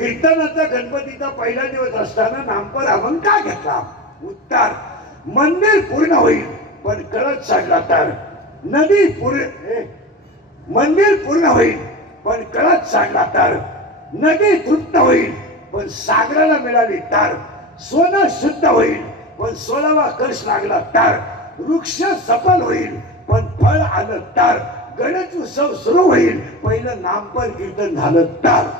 कीर्तनाचा गणपतीचा पहिला दिवस असताना नामपर अभंग का घेतला? उत्तर, मंदिर पूर्ण होईल पण कळत सांडला तर, नदी पूर्ण मंदिर पूर्ण होईल पण कळत सांडला तर, नदी तृप्त होईल पण सागराला मिळाली तर, सोनं शुद्ध होईल पण 16वा कर्ष लागला तर, वृक्ष सफल होईल पण फळ आलं तर, गणेश उत्सव सुरू होईल पहिलं नामपर कीर्तन झालं तर.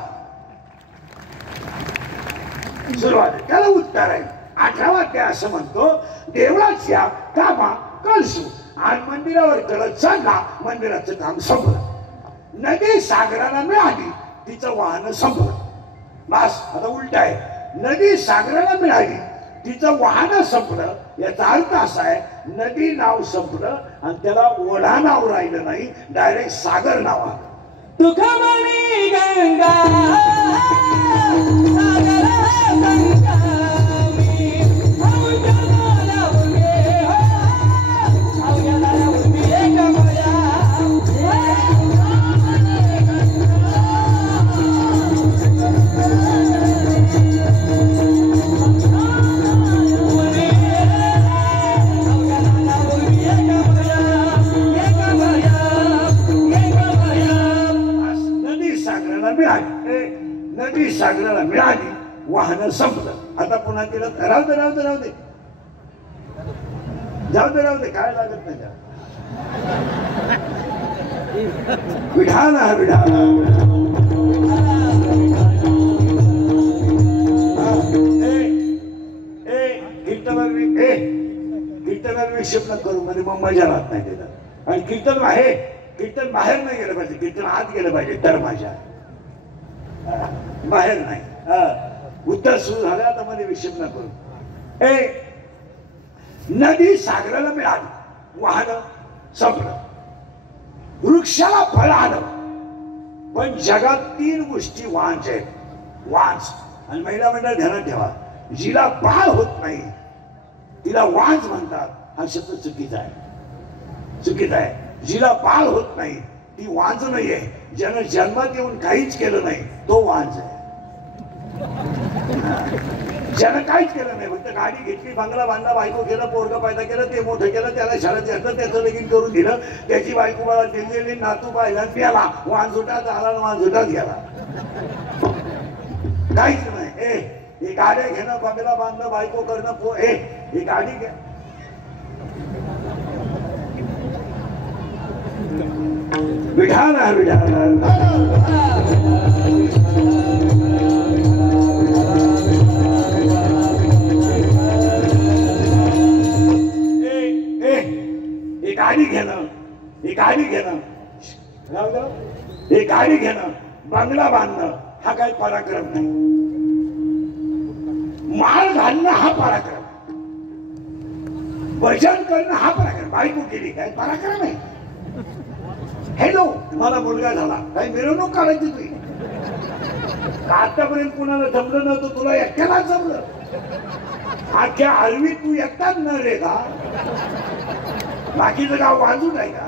सुरुवात त्याला उत्तर आहे. 18वा अध्याय असं म्हणतो, देवळाच्या कामा कळसू आणि मंदिरावर कळत चालला, मंदिराचं काम संपलं. नदी सागराला मिळाली, तिचं वाहन संपलं. बस आता उलट आहे, नदी सागराला मिळाली, तिचं वाहन संपलं. याचा अर्थ असा आहे, नदी नाव संपलं आणि त्याला ओढा नाव राहिलं नाही, डायरेक्ट सागर नाव आलं. तुखमणी गंगा नदी सागराला मिळाली, वाहन संपलं. आता पुन्हा तिला राहू दे राहू दे राहू दे जाऊ दे राहू दे, काय लागत नाही. विढाला विढाला कीर्तनाला विक्षेप न करू म्हणजे मग मजा राहत नाही त्याला. आणि कीर्तन आहे, कीर्तन बाहेर नाही गेलं पाहिजे, कीर्तन आत गेलं पाहिजे तर माझ्या बाहेर नाही. उत्तर सुरू झालं, आता मध्ये विक्षेप न करू. नदी सागराला मिळाली, वाहन संपलं, वृक्षाला फळ आलं. पण जगात 3 गोष्टी वांज आहेत. वांज आणि महिला मंडळ ध्यानात ठेवा, जिला बाळ होत नाही तिला वांज म्हणतात. हा शब्द चुकीचा आहे, चुकीचा आहे. जिला बाळ होत नाही ती वांज नाहीये. ज्यानं जन्मात येऊन काहीच केलं नाही तो वांज आहे. ज्यानं काहीच केलं नाही, फक्त गाडी घेतली, बंगला बांधला, बायको केलं, पोरग पैदा केलं, ते मोठं केलं, त्याला शाळेत घातलं, त्याचं लगीन करून दिलं, त्याची बायको बाळा दिलेली, नातू पाहिला, प्याला, वांजुटात आला, वांजुटात गेला. काहीच नाही. हे गाड्या घेणं, बंगला बांधणं, बायको करणं, ही गाडी घ्या. विढाला विढाला गाडी घेणं, ही गाडी घेणं, ही गाडी घेणं, बंगला बांधणं हा काही पराक्रम नाही. माळ घालणं हा पराक्रम, भजन करणं हा पराक्रम. बायको केली काय पराक्रम आहे. हॅलो, तुम्हाला मुलगा झाला, काही मिरवणूक काढायची तुझी. आतापर्यंत कुणाला जमलं नव्हतं, तुला एकट्याला जमलं. अख्ख्या आळवीत तू एकटाच न रे का? बाकीचं गाव वाजू नाही का?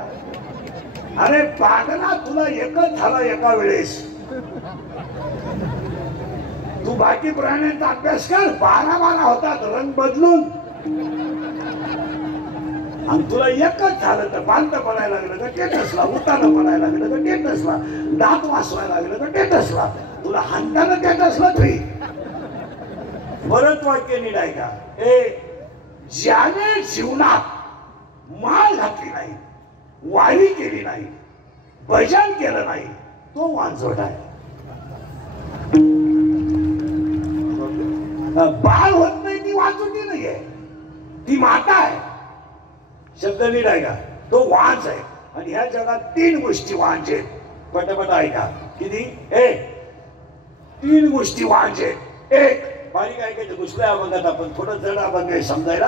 अरे पागला, तुला एकच झाला एका वेळेस. तू बाकी प्राण्यांचा अभ्यास कर, 12 होतात रंग बदलून. आणि तुला एकच झालं तर बांध पडायला लागलं तर टेटसला, उताना पडायला लागलं तर टेटसला, दात वासवायला लागलं तर टेटसला, तुला हातानं टेटसला तुही. परत वाक्य नीट आहे का? ज्याने जीवनात माळ घातली नाही, वारी केली नाही, भजन केलं नाही, तो वांझोट आहे. बाळ होत नाही ती वांझोटी नाहीये, ती माता आहे. शब्द नीट आहे का? तो वांझ आहे. आणि ह्या जगात 3 गोष्टी वांझ आहेत. पटापट ऐका. किती? 3 गोष्टी वांझ आहेत. एक, बारीक ऐकायचं, दुसऱ्या अभंगात आपण थोडं जड अभंग आहे समजायला.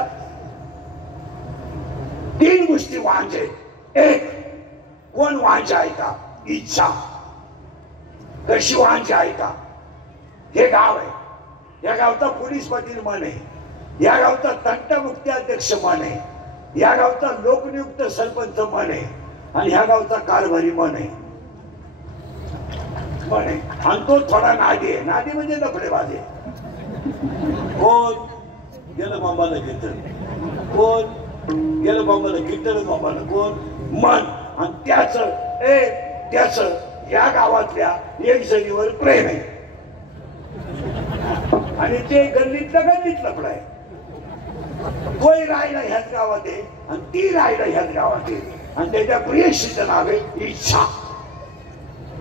3 गोष्टी वांझ आहेत. एक, कोण वांझ आहे का? इच्छा. कशी वांझ आहे का? हे गाव आहे, या गावचा पोलीस पाटील मन आहे, या गावचा तंटमुक्ती अध्यक्ष मन आहे, या गावचा लोकनियुक्त सरपंच मन आहे, आणि ह्या गावचा कारभारी मन आहे. म्हणे आणि तो थोडा नादी आहे. नादी म्हणजे लफडेबाज आहे. कोण गेलं बाबाला कीर्तन, कोण गेलं बाबाला कीर्तन, बाबाला कोण मन. आणि त्याच या गावातल्या एक जणीवर प्रेम आहे आणि ते गल्लीत लफड आहे. तोही राहिला ह्याच गावात आहे आणि ती राहिला ह्याच गावात आहे आणि त्याच्या प्रियशीचं नाव आहे इच्छा.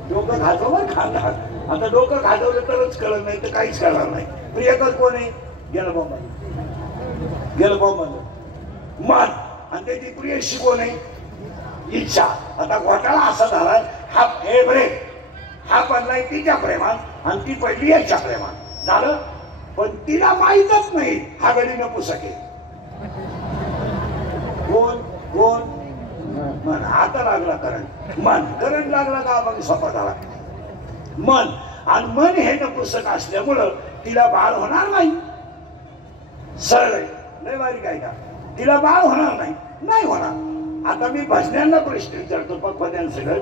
डोकं खाजवलं खाणार. आता डोकं खाजवलं तरच कळत नाही तर काहीच करणार नाही. प्रियकर कोण आहे? गेलं बाबा मन. आणि त्याची प्रियशी कोण आहे? इच्छा. आता घोटाळा असा झाला, हा हा पडलाय तिच्या प्रेमात आणि ती पडली याच्या प्रेमात झालं. पण तिला माहीतच नाही हा गडी नपुसक आहे. कोण कोण मन. आता लागला करंट लागला का मग सोपा झाला मन. आणि मन हे नपुसक असल्यामुळं तिला बाळ होणार नाही. सरळ लय बारीक आहे का? तिला बाळ होणार नाही होणार. आता मी भजन्यांना प्रश्न विचारतो, पक्वाद्यां सगळं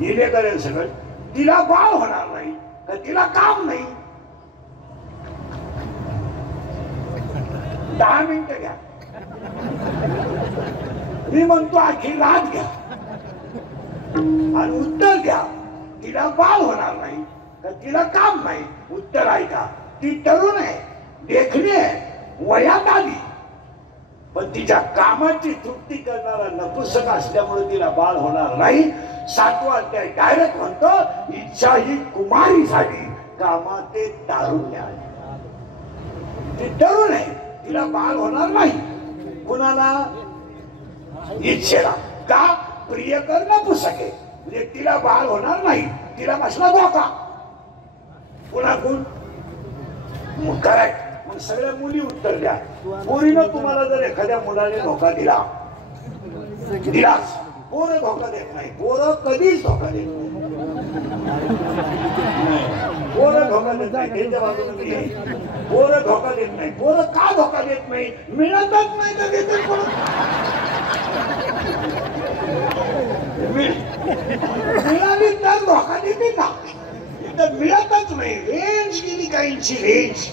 इले करेल सगळं, तिला बाळ होणार नाही का तिला काम नाही? 10 मिनिटं घ्या. मी म्हणतो आखी रात घ्या आणि उत्तर घ्या. तिला बाळ होणार नाही का तिला काम नाही? उत्तर ऐका. ती तरुण आहे, देखणी आहे, वयात आली, पण तिच्या कामाची तृप्ती करणारा नपुसक असल्यामुळे तिला बाळ होणार नाही. 7वा अध्याय डायरेक्ट म्हणतो इच्छा ही कुमारी झाली, कामात ते तारुण्य आले. ती तरुण आहे, तिला बाळ होणार नाही. कुणाला? इच्छेला. का? प्रियकर नपुसक आहे म्हणजे तिला बाळ होणार नाही. तिला कसला धोका? कुणाकून? करेक्ट. मग सगळ्या मुली उत्तर द्या. पोरीनं तुम्हाला जर एखाद्या मुलाने धोका दिलाच, पोरं धोका देत नाही. पोरं कधीच धोका देत नाही. पोरं धोका देत नाही. त्यांच्या बाजूने पोरं धोका देत नाही. पोरं का धोका देत नाही? मिळतच नाही तर देतात कोण? मिळाली तर धोका देते ना. इथं मिळतच नाही. रेंज गेली काहींची, रेंज.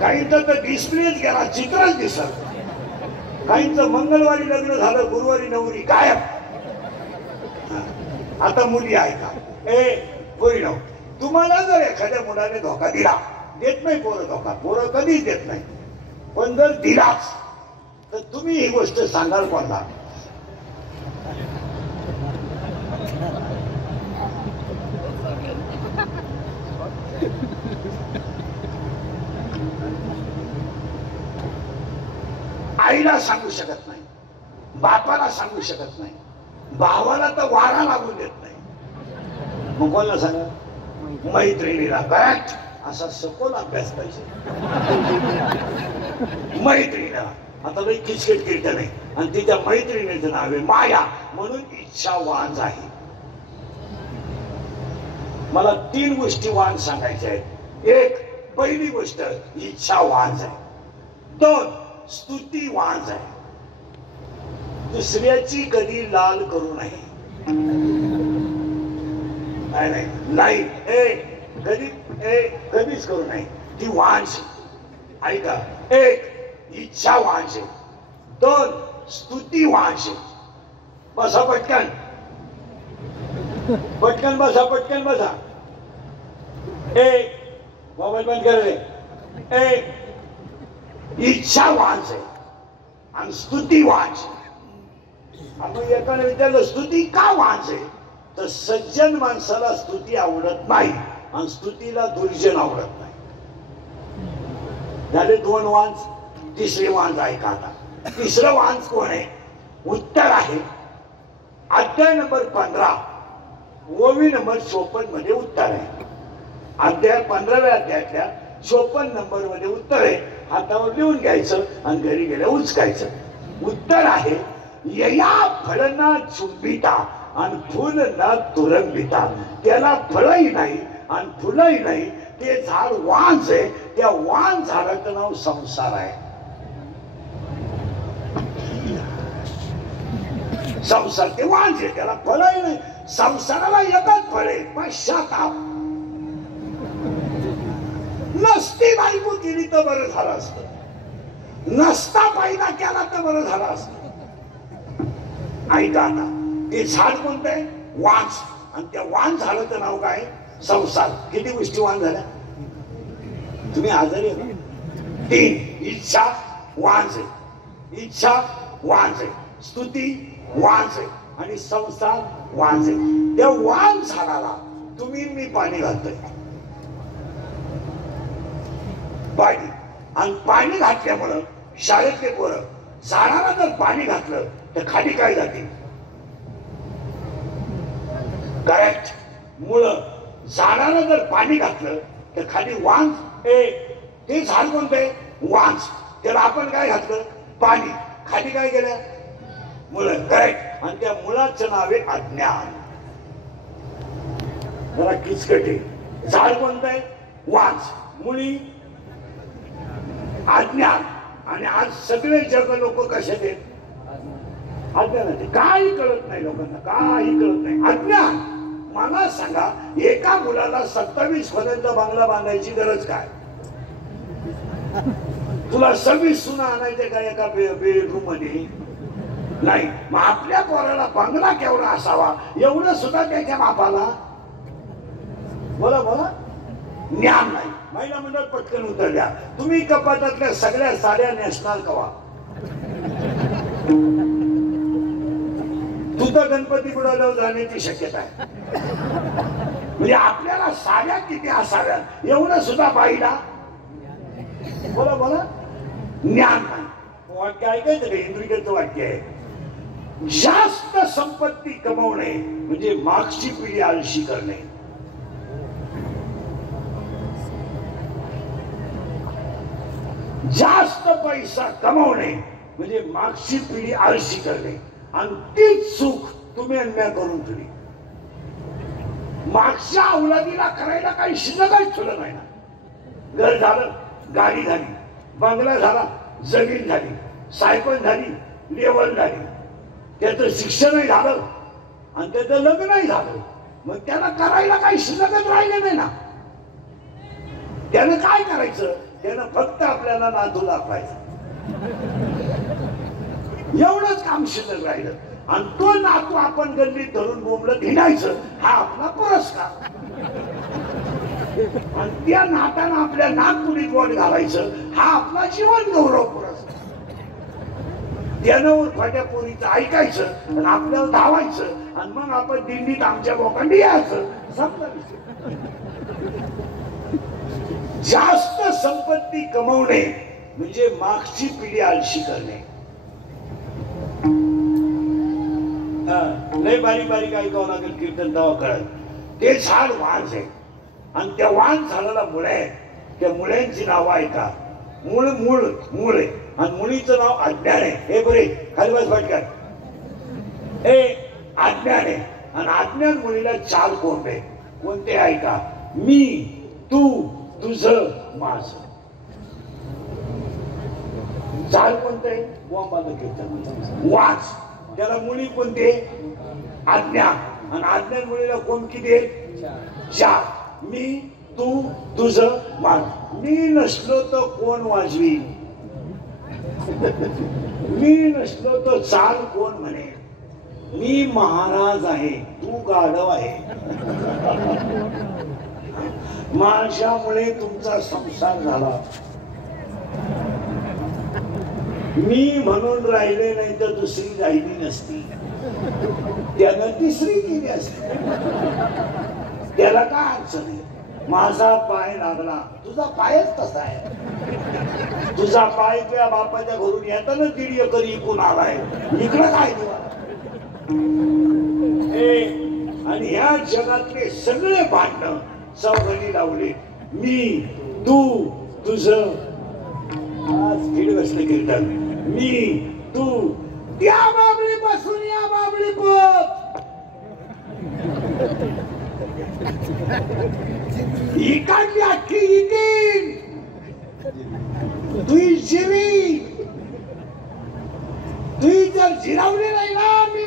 काहींचा तर डिस्प्लेच गेला, चित्रच दिसत. काहींचं मंगळवारी लग्न झालं, गुरुवारी नवरी गायब. आता मुली आहे का? पोरी नव. तुम्हाला जर एखाद्या मुलाने धोका दिला, देत नाही पोरं धोका, पोरं कधीच देत नाही. पण जर दिलाच तर तुम्ही ही गोष्ट सांगाल कोणला? आईला सांगू शकत नाही, बापाला सांगू शकत नाही, भावाला तर वारा लागू देत नाही. मग कोणाला सांगा? मैत्रिणीला. करेक्ट. असा सखोल अभ्यास पाहिजे मैत्रिणीला. आता काही किचकिट कीर्तन नाही आणि तिच्या मैत्रिणीचं नाव आहे माया, म्हणून इच्छा वांज आहे. मला 3 गोष्टी वांज सांगायच्या आहेत. 1, पहिली गोष्ट इच्छा वांज आहे. 2, स्तुती वांज आहे. दुसऱ्याची कधी लाल करू नये. नाही कधीच करू नये. ती वांज. ऐका. 1, इच्छा वांज आहे. 2, स्तुती वांज आहे. बसा पटकन बसा, पटकन बसा. 1, मोबाईल बंद कर रे. 1, इच्छा वांज आहे आणि स्तुती वांज. आपण एकाने विचारलं स्तुती का वांज आहे, तर सज्जन माणसाला स्तुती आवडत नाही आणि स्तुतीला दुर्जन आवडत नाही. झाले 2 वांज. तिसरे वांज आहे का? आता तिसरं वांज कोण आहे? उत्तर आहे अध्याय नंबर 15 ओवी नंबर 54 मध्ये उत्तर आहे. अध्याय 15व्या अध्यायातल्या 54 नंबर मध्ये उत्तर आहे. हातावर लिहून घ्यायचं आणि घरी गेल्या उचकायचं. उत्तर आहे यया फळ ना चुंबिता आणि फुल ना तुरंबिता. त्याला फळही नाही आणि फुलही नाही. ते झाड वांज आहे. त्या वांज झाडाचं नाव संसार आहे. संसार ते वांझे, त्याला फळही नाही. संसाराला एकच फळ आहे, पश्चाताप. नसती बायको केली तर बरं झालं असतं, नसता फायदा केला तर बरं झालं असतं. ऐका आता, ते झाड कोणतं आहे? वांझ. आणि त्या वांझ झाडाचं नाव काय? संसार. किती गोष्टी वांझ झाल्या? तुम्ही आजारी आहे ना? 3. इच्छा वांझ आहे, इच्छा वांझ आहे, स्तुती वांझ आहे आणि संसार वांझ आहे. त्या वांझ झाडाला तुम्ही मी पाणी घालतोय, पाणी. आणि पाणी घातल्यामुळं शाळेतले पोरं झाडाला जर पाणी घातलं तर खाली काय जातील? करेक्ट. मुळं. झाडाला जर पाणी घातलं तर खाली वांझ. ते झाड कोणतं? वांझ. त्याला आपण काय घातलं? पाणी. खाली काय गेलं? मुळं. करेक्ट. आणि त्या मुळाचं नाव आहे अज्ञान. जरा किचकटे. झाड कोणतं? वांझ. मुळी अज्ञान. आणि आज सगळे जग लोक कशात आहेत? अज्ञानाचे. काही कळत नाही लोकांना, काही कळत नाही. अज्ञान. मला सांगा, एका मुलाला 27 पर्यंत बांगला बांधायची गरज काय? तुला 26 सुना आणायचे का एका बेडरूम मध्ये? नाही. मग आपल्या पोराला बांगला केवढा असावा एवढं सुद्धा त्याच्या बापाला बोला बोला ज्ञान नाही. महिला मंडळ पटकन उत्तर द्या. तुम्ही कपाटातल्या सगळ्या साड्या नेसणार कवा? तू तर गणपती बुडवल्यावर जाण्याची शक्यता आहे. म्हणजे आपल्याला साड्या किती असाव्यात एवढं सुद्धा बाईला बोला बोला ज्ञान नाही. वाक्य ऐकायचं का? इंद्रियचं वाक्य आहे. जास्त संपत्ती कमवणे म्हणजे मागची पिढी आळशी करणे. जास्त पैसा कमवणे म्हणजे मागची पिढी आळशी करणे. आणि तीच सुख तुम्ही अन्याय करून ठेवली. मागच्या अवलादीला करायला काही शिल्लकच ठेवलं नाही ना. घर झालं, गाडी झाली, बंगला झाला, जमीन झाली, सायकल झाली, लेवल झाली, त्याचं शिक्षणही झालं आणि त्याचं लग्नही झालं. मग त्याला करायला काही शिल्लकच राहिलं नाही ना. त्यानं काय करायचं? त्यानं फक्त आपल्याला नातू दाखवायचं, एवढंच काम शिल्लक राहिलं. आणि तो नातू आपण गल्लीत धरून बोंबलं हिंडायचं, हा आपला पुरस्कार. आणि त्या नातानं आपल्या नागपुरीत बोट घालायचं, हा आपला जीवन गौरव पुरस्कार. त्यानं उरफाट्या पोरीचं ऐकायचं आणि आपल्याला धावायचं आणि मग आपण दिंडीत आमच्या लोकांनी यायचं. संपला विषय. जास्त संपत्ती कमवणे म्हणजे मागची पिढी आळशी करणे. लय बारीक बारीक ऐकावं लागेल कीर्तन तेव्हा कळत. ते झाड वांझ आहे आणि त्या वांझ झाडाला मुळे आहे. त्या मुळ्यांची नावं ऐका. मूळ मूळ मूळ आहे आणि मुळीचं नाव अज्ञान आहे. हे बरे खाली बस पटकन. हे अज्ञान आहे आणि अज्ञान मुलीला 4 कोंब आहे. कोणते ऐका? मी, तू, तुझं, माझं. झाड कोणतं आहे? वांझ. त्याला मुली कोणते? अज्ञान. आणि अज्ञान मुलीला कोण किती आहे? 4. मी, तू, तुझं, माझं. मी नसलो तर कोण वाजवी? मी नसलो तर चाल कोण म्हणे? मी महाराज आहे, तू गाढव आहे. माझ्यामुळे तुमचा संसार झाला. मी म्हणून राहिले नाही तर दुसरी राहिली नसती. त्यानं तिसरी केली असती. त्याला काय अडचण आहे? माझा पाय लागला. तुझा पायच तसा आहे. तुझा पाय तुझ्या बापाच्या घरून येताना 1.5 एकर इकून आलाय. इकडं काय दिवा? आणि ह्या जगातले सगळे भांडण चौघडी लावले. मी, तू, तुझं. आज कीड बसले कीर्तन. मी, तू, त्या बाबळी पासून या बाबळी पोत. इकडली अख्खी इकीन. तुझी जीवी तुझी जर जिरावली नाही ना, मी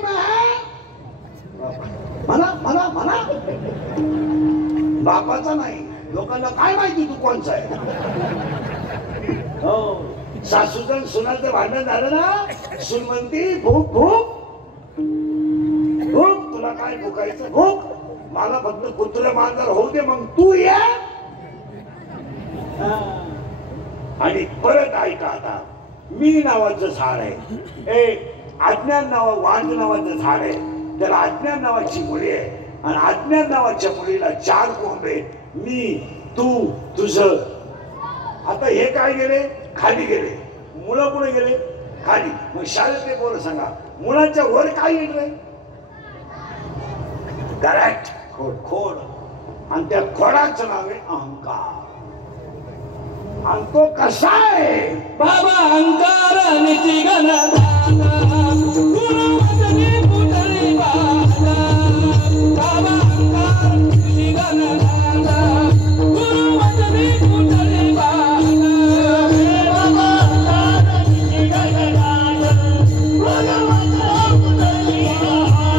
बापाचा नाही. लोकांना काय माहिती तू कोणचा आहे. हो, सासूचं सुनाचं भांडण झालं ना, सून म्हणती भूक भूक भूक, तुला काय भुकायचं भूक, मला फक्त कुत्र मांजर होऊ दे, मग तू ये. आणि परत ऐका आता, मी नावाचं झाड आहे, अज्ञान वांज नावाचं झाड आहे, त्याला अज्ञान नावाची मुली आहे, आणि अज्ञान नावाच्या मुलीला 4 कोंबे, मी तू तुझं. आता हे काय गेले खाली गेले, मुलं पुढे गेले खाली. मग शाळेतले पोरं सांगा, मुलांच्या वर काय येत करेक्ट, खोड. आणि त्या खोडाचं नाव आहे अहंकार. आणि तो कसा आहे बाबा अहंकार निची गणदाता गुरु वचनी पुतळी बाता. बाबा अहंकार निची गणदाता गुरु वचनी पुतळी बाता. बाबा अहंकार निची गणदाता गुरु वचनी पुतळी बाता.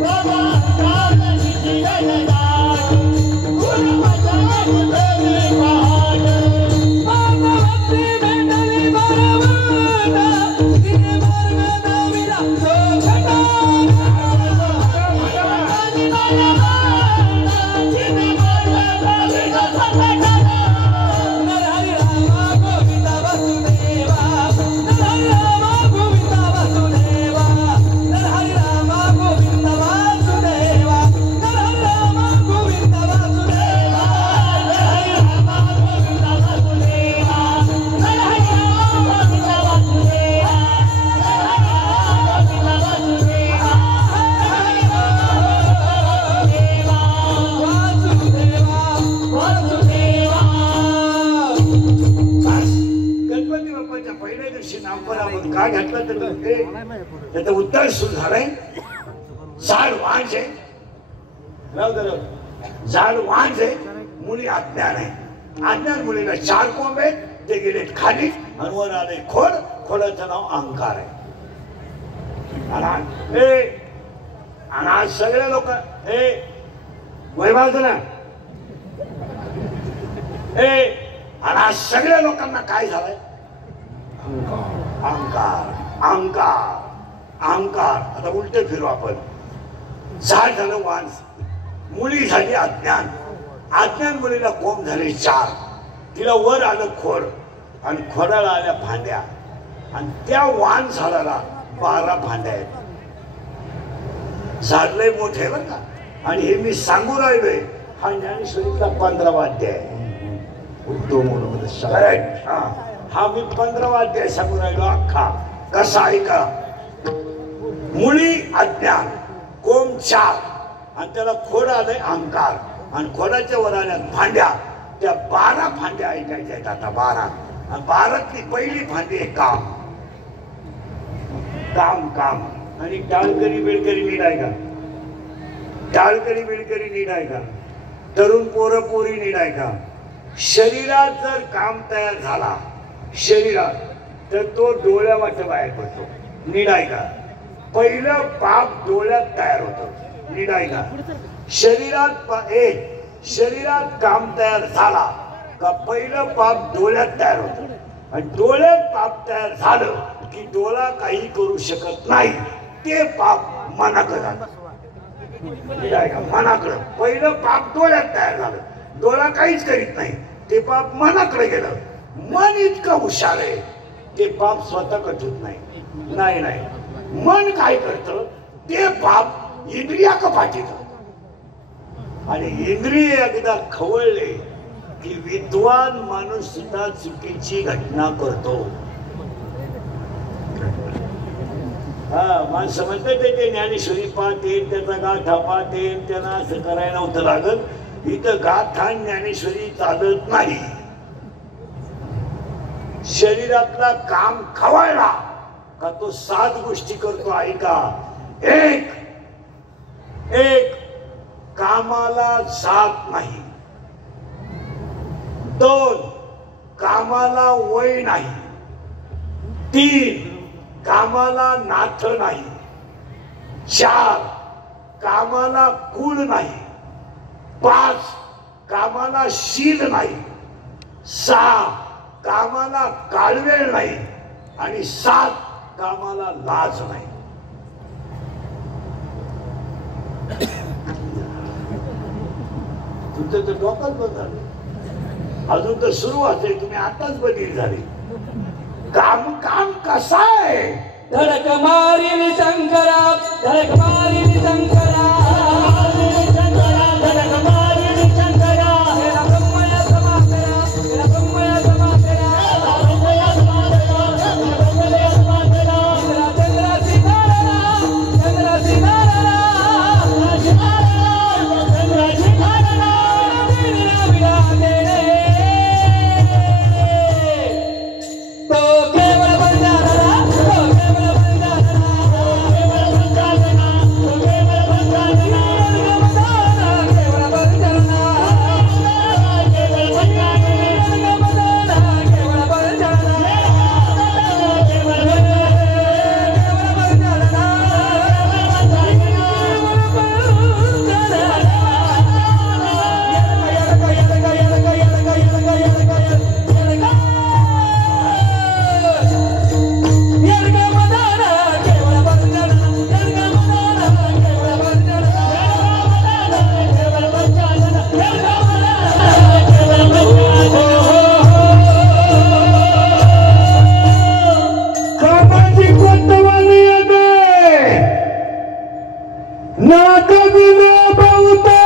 बाबा अहंकार निची गणदाता गुरु वचनी पुतळी बाता. काय घातलं तर त्याचं उत्तर सुरू झालंय. झाड वांज आहे, झाड वांज आहे, मुली अज्ञान आहे. अज्ञान मुलीला 4 कोंब आहेत, ते गेले खाली आणि वर आले खोड. खोडाचं नाव अहंकार आहे. आणि आज सगळे लोक वैभाग ना, आणि आज सगळ्या लोकांना काय झालंय अहंकार अहंकार अहंकार. आता उलट फिरू आपण. झाड झालं वांज, मुली झाली अज्ञान. अज्ञान मुलीला कोंब झाले 4, तिला वर आलं खोड, आणि खोडाला आल्या भांड्या, आणि त्या वांज झाडाला 12 भांड्या आहेत. झाड लय मोठे आहे बरं का. आणि हे मी सांगू राहिलोय, हा ज्ञानेश्वरीतला 15वा अध्याय आहे. हा मी 15वा अध्याय सांगू राहिलो अख्खा. कसा ऐका, मुली अज्ञान, कोंब 4, आणि त्याला खोड आलंय अहंकार, आणि खोडाच्या वर आल्या भांड्या. त्या 12 भांड्या ऐकायच्या आहेत आता. 12, आणि 12तली पहिली भांडी आहे काम. काम काम. आणि टाळकरी बेळकरी नीट आहे का, टाळकरी बेळकरी नीट आहे का, तरुण पोरं पोरी नीट आहे का. शरीरात जर काम तयार झाला शरीरात, तर तो डोळ्या वाट बाहेर पडतो. नीट आहे का. पहिलं पाप डोळ्यात तयार होतं. नीट आहे का. शरीरात काम तयार झाला का पहिलं पाप डोळ्यात तयार होतं, आणि डोळ्यात पाप तयार झालं की डोळा काही करू शकत नाही. ते पाप मनाकडे जातं. मनाकडं पहिलं पाप डोळ्यात तयार झालं, डोळा काहीच करीत नाही, ते पाप मनाकडे गेलं. मन इतकं हुशार आहे, ते पाप स्वतः कटत नाही. नाही नाही, मन काय करतं, ते पाप इंद्रिया कपाटीत. आणि इंद्रिय एकदा खवळले की विद्वान माणूस सुद्धा चुकीची घटना करतो. हा, माणसं म्हणतात ते ज्ञानेश्वरी पाहते, त्याचा गाठा पाहते, त्यांना असं करायला नव्हतं लागत. इथं गाथा ज्ञानेश्वरी चालत नाही. शरीरातला काम खवायला का तो 7 गोष्टी करतो. ऐका. एक कामाला जात नाही. 2 कामाला वय नाही. 3 कामाला नाथ नाही. 4 कामाला कुळ नाही. 5 कामाला शील नाही, 6 कामाला काळवेळ नाही आणि 7 कामाला लाज नाही. तुमचं तर डोकाच बंद झालं. अजून तर सुरुवात आहे, तुम्ही आताच बदली झाली. काम काम कसा आहे? धडक मारील शंकरा, धडक मारील शंकरा, धडक मारील शंकरा. हेला ब्रह्मया समा करा, हेला ब्रह्मया समा करा, ब्रह्मया समा करा, ब्रह्मया समा करा. चंद्रा सितारा, चंद्रा सितारा, चंद्रा सितारा, तेरा विराजे तो केवळ बंजारा, तो केवळ बंजारा, केवळ बंजारा, केवळ बंजारा, केवळ बंजारा, केवळ बंजारा, केवळ बंजारा, कामाची कोतवाली येते ना कधी न बहुता.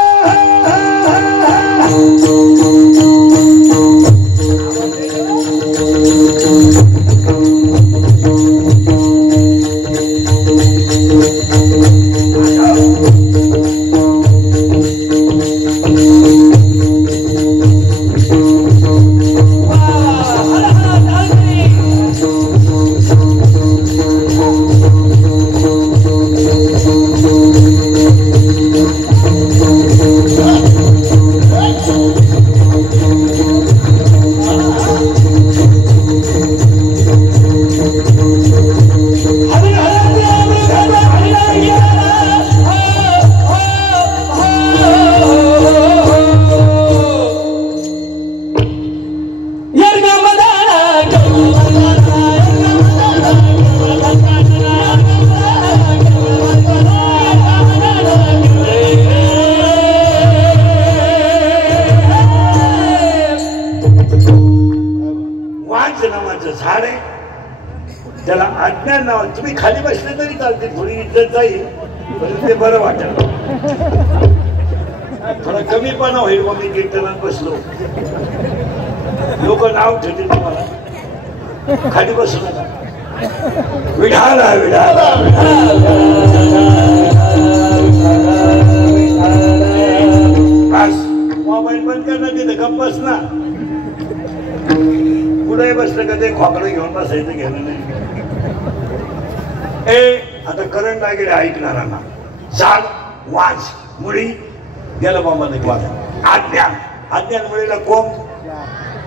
झाड आहे त्याला अज्ञान नाव. तुम्ही खाली बसले तरी चालते, थोडी इज्जत जाईल पण ते बरं वाटेल. थोडा कमीपणा होईल मग मी कीर्तनात बसलो, लोक नाव ठेवतील तुम्हाला. खाली बसू नका. विढाला विढाला बस. मोबाईल बंद करणार, तिथे गप्प बस ना. पुढे बसलं का ते खोकडं घेऊन बसायचं घेणं नाही. आता करंट लागेल ऐकणारांना. चाल वाच मुळी गेलं बाबाने वाच. अज्ञान, अज्ञान मुळीला कोंब.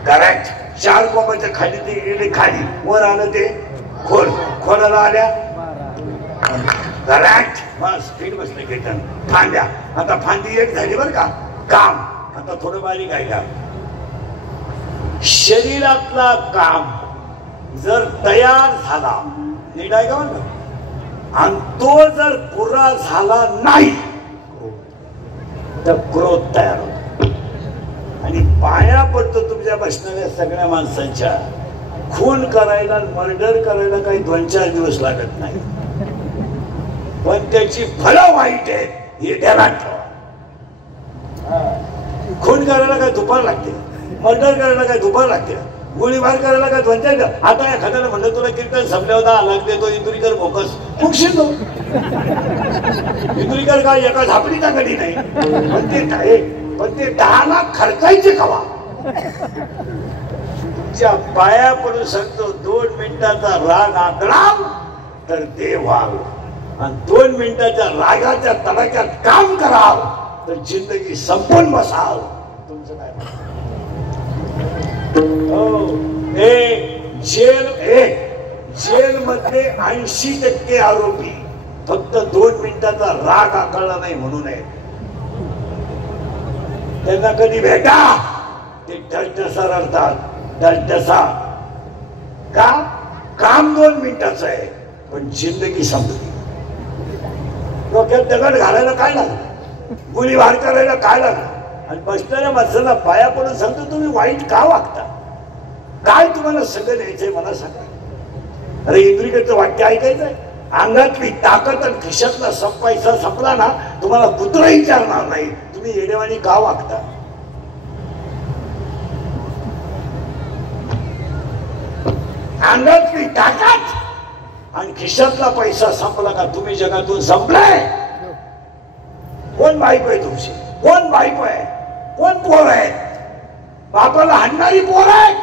करेक्ट. 4 कोंबाच्या खाली ते गेले, खाली वर आलं ते खोल, खोलाला आल्या करेक्ट. बस फिट बसले कीर्तन. फांद्या, आता फांदी एक झाली बरं का. काम आता थोडं बारीक आहे का. शरीरातला काम जर तयार झाला, नीट आहे का म्हणलं, आणि तो जर पुरा झाला नाही तर क्रोध तयार होतो. आणि पाया पडतो तुमच्या बसणाऱ्या सगळ्या माणसांच्या. खून करायला, मर्डर करायला काही 2-4 दिवस लागत नाही, पण त्याची फळं वाईट आहेत हे ध्यानात ठेवा. खून करायला काय दुपार लागते, मर्डर करायला काय दुपार लागते, गोळीबार करायला काय 2-4 दिवस. आता एखाद्याला म्हणलं तुला कीर्तन संपल्यावर 10 लाख देतो, इंदुरीकर फोकस फुकशील तो. इंदुरीकर काय एका झापडीचा गडी नाही, पण ते 10 लाख खर्चायचे कवा. तुमच्या पाया पडून सांगतो, 2 मिनिटाचा राग आकडाव तर देव व्हाव, आणि 2 मिनिटाच्या रागाच्या तडाख्यात काम कराव तर जिंदगी संपून बसाव. तुमचं काय जेल मध्ये 80% आरोपी फक्त 2 मिनिटाचा राग आकळला नाही म्हणून आहे. त्यांना कधी भेटा, ते डसडसा रडतात. डसडसा का? काम 2 मिनिटाचं आहे, पण जिंदगी संपली. डोक्यात दगड घालायला काय लागलं, गुली वार करायला काय लागलं? आणि बसणाऱ्या माणसाला पाया पडून सांगतो, तुम्ही वाईट का वागता? काय तुम्हाला सगळं द्यायचंय मला सांगा. अरे इंद्रियचं वाक्य ऐकायचंय? अंगातली ताकद आणि खिशातला पैसा संपला ना, तुम्हाला कुत्र विचारणार नाही तुम्ही येडेवानी का वागता. अंगातली ताकद आणि खिशातला पैसा संपला का तुम्ही जगातून संपलाय. कोण बायको आहे तुमची? कोण बायको आहे? कोण पोर आहे? बापाला हाणणारी पोर आहे,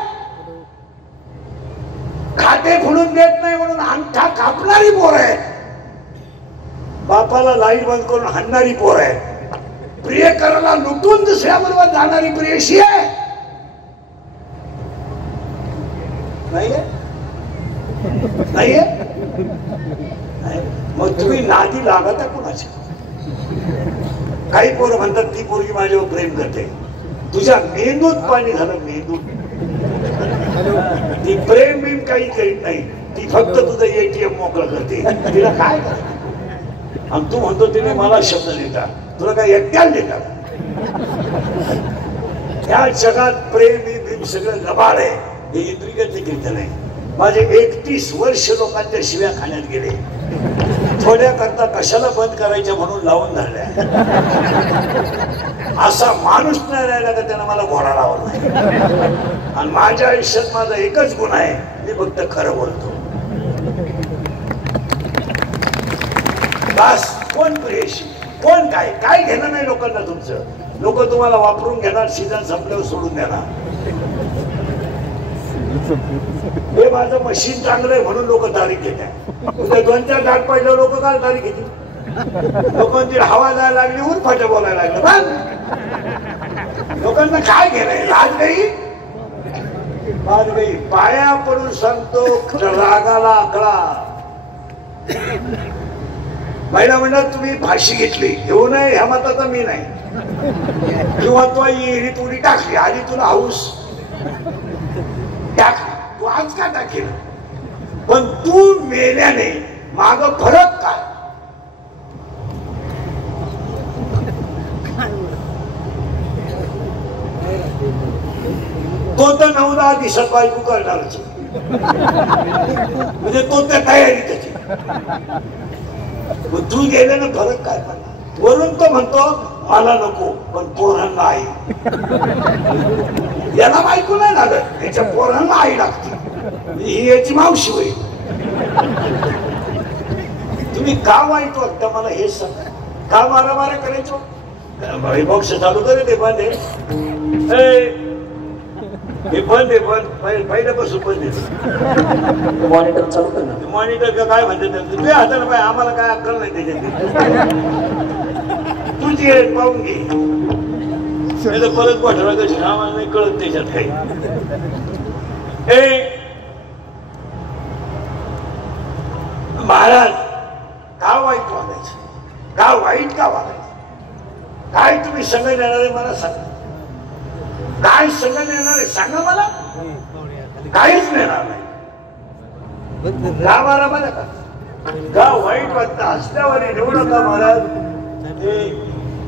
खाते फोडून देत नाही म्हणून अंगठा कापणारी पोर आहे, बापाला लाईट बंद करून हाणणारी पोर आहे, प्रियकराला लुटून दुसऱ्याबरोबर जाणारी प्रियशी आहे. नाहीये? मग तुम्ही नादी लागता कोणाची? काही पोरं म्हणतात ती पोरगी माझ्यावर प्रेम करते. तुझ्या मेंदूत पाणी झालं, मेंदूत. ती प्रेम बिम काही करीत नाही, ती फक्त तुझं ATM मोकळं करते. तिला काय करते? आणि तू म्हणतो तिने मला शब्द देता, तुला काय एकट्याला देता? या जगात प्रेम बिम सगळं लबाड आहे. हे इंद्रियचे कीर्तन आहे. माझे 31 वर्ष लोकांच्या शिव्या खाण्यात गेले. थोड्या करता कशाला बंद करायच्या म्हणून लावून धरल्या. असा माणूस नाही राहिला का त्यानं मला घोडा लावला नाही. आणि माझ्या आयुष्यात माझा एकच गुण आहे, मी फक्त खरं बोलतो. बस. कोण प्रेयशी, कोण काय काय घेणं नाही लोकांना तुमचं. लोक तुम्हाला वापरून घेणार, सीझन संपल्यावर सोडून देणार. हे माझं मशीन चांगलं आहे म्हणून लोक तारीख घेतात. उद्या 2-4 गाठ पाहिलं लोक काय तारीख घेतील? लोकांची हवा जायला लागली, उरफाट्या बोलायला लागलं. लोकांना काय घेणं? लाज गई, लाज गई. पाया पडून सांगतो, रागाला आकडा. महिला म्हणतात तुम्ही फाशी घेतली, घेऊ नये ह्या मताचा मी नाही. किंवा तो येरी तुरी टाकली, आधी तुला हाऊस टाकली, तू आज का टाकेल? पण तू मेल्याने माग फरक काय? तो तर 9-10 दिवसात बायको करणारच, म्हणजे तो त्या तयारी त्याची. तू गेल्यानं फरक काय पडला? वरून तो म्हणतो मला नको, पण पोरांना आई. याला बायको नाही लागत, याच्या पोरांना आई लागते. ही याची मावशी होईल. तुम्ही का वाईट वाटतं मला हे सांगा. का मारामारा करायचो? बॉक्स चालू करे ते बंद आहे, हे बंद आहे, बंद पहिल्यापासून बंद आहे. मॉनिटर चालू कर ना. मॉनिटर काय म्हणते तुझ्या हाताला पाय, आम्हाला काय अक्कल नाही त्याच्यात. तुझी पाहून घे, परत वाटला कशी आम्हाला नाही कळत त्याच्यात काही. महाराज का वाईट वागायचं? का वाईट का वागायचं? काय तुम्ही संघ येणार आहे मला सांगा. काय संघ येणार आहे सांगा मला. काहीच नेणार नाही. का मारा मला का वाईट वाटतं? हसण्यावारी नेऊ नका महाराज.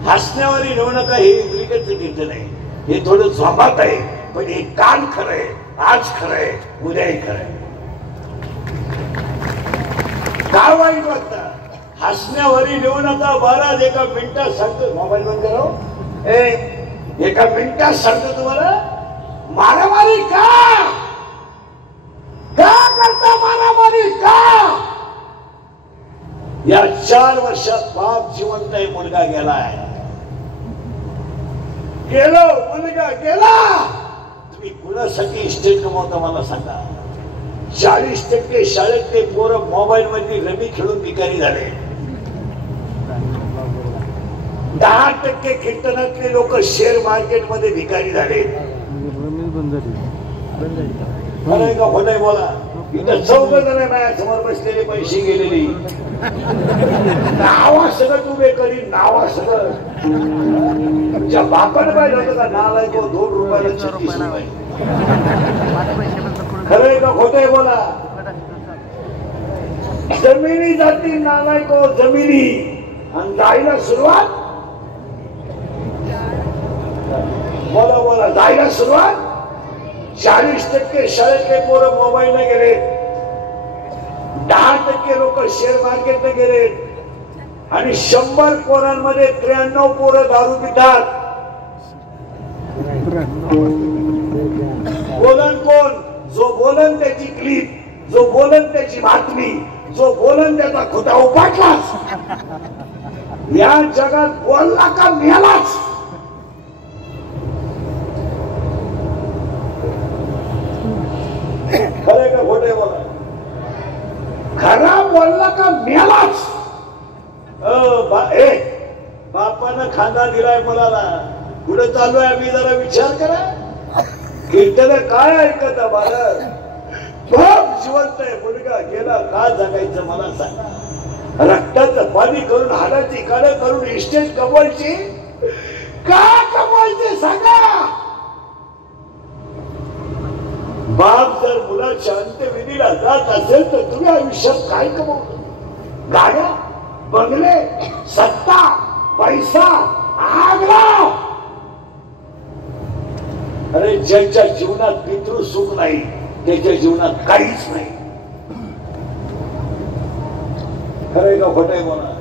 हसण्यावारी नेऊ नका, हे इंद्रियचं कीर्तन आहे. हे थोडं झोमात आहे, पण हे काल खरंय, आज खरंय, उद्याही खरंय. का वाईट वाटतं? हसण्यावरी नेऊ नका महाराज. एका मिनिटात सांगतो, मोबाईल बंद करा. एका मिनिटात सांगतो तुम्हाला, मारामारी का करता? मारामारी का? या 4 वर्षात बाप जिवंत आहे, मुलगा गेलाय. गेलो मुलगा गेला. तुम्ही कुणासाठी इस्टेट कमवता मला सांगा. 40% शाळेतले पोरं मोबाईल मध्ये रमी खेळून भिकारी झाले. 10% कीर्तनातले लोक शेअर मार्केट मध्ये भिकारी झाले. बोला इथं 14 जण माझ्या समोर बसलेले, पैसे गेलेले. नावा सगळं उभे करी नावा सगळं तुमच्या बापाने पाहिजे होतं का नालाय तो 2 रुपयाला 36 रुपये खरंय का खोटंय बोला जमिनी जाती नालाय को जमिनी आणि जायला सुरुवात बोला बोला जायला सुरुवात 40% शाळेतले पोरं मोबाईलला गेले 10% लोक शेअर मार्केटला गेले आणि 100 पोरांमध्ये 93 पोरं दारू पितात बोलन कोण जो बोलन त्याची क्लिप जो बोलन त्याची बातमी जो बोलन त्याचा खोटा उपाटलाच या जगात बोलला का मेलाच खरे का खोटे बोला खरा बोलला का मेलाच बापानं खांदा दिलाय मुलाला पुढे चालू आहे मी जरा विचार करा कीर्तन काय ऐकत बालक खूप जिवंत आहे मुलगा गेला का जगायचं मला सांगा रक्ताचं पाणी करून हाडाची काढ करून इस्टेट कमवायची का कमवायचे सांगा बाप जर मुलाच्या अंत्यविधीला जात असेल तर तुम्ही आयुष्यात काय कमवलं गाड्या बंगले सत्ता पैसा आग्रा अरे ज्याच्या जीवनात पितृ सुख नाही त्याच्या जीवनात काहीच नाही खरंय का खोटंय बोला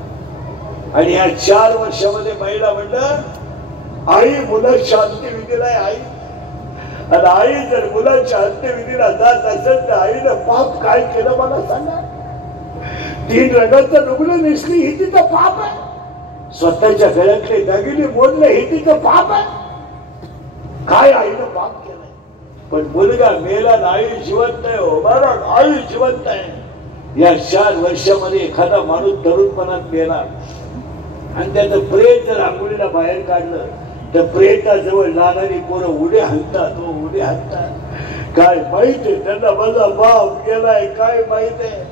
आणि या 4 वर्षामध्ये महिला म्हणलं आई मुलाच्या अंत्यविधीला आई आणि आई जर मुलाच्या अंत्यविधीला जात असेल तर आईनं पाप काय केलं मला सांगा 3 रंगाचं लुगडं नेसली ही तिचं पाप आहे स्वतःच्या गळ्यातले दागिने मोडले हे तिचं पाप आहे काय आईनं पाप केलंय पण मुलगा मेला ना आई जिवंत आहे हो महाराज आई जिवंत आहे या 4 वर्षामध्ये एखादा माणूस तरुणपणात मेला आणि त्याचं प्रेत जर आंघोळीला बाहेर काढलं तर प्रेताजवळ लहानारी पोरं उडे हाणतात उडे हाणतात काय माहित आहे त्यांना माझा बाप गेलाय काय माहित आहे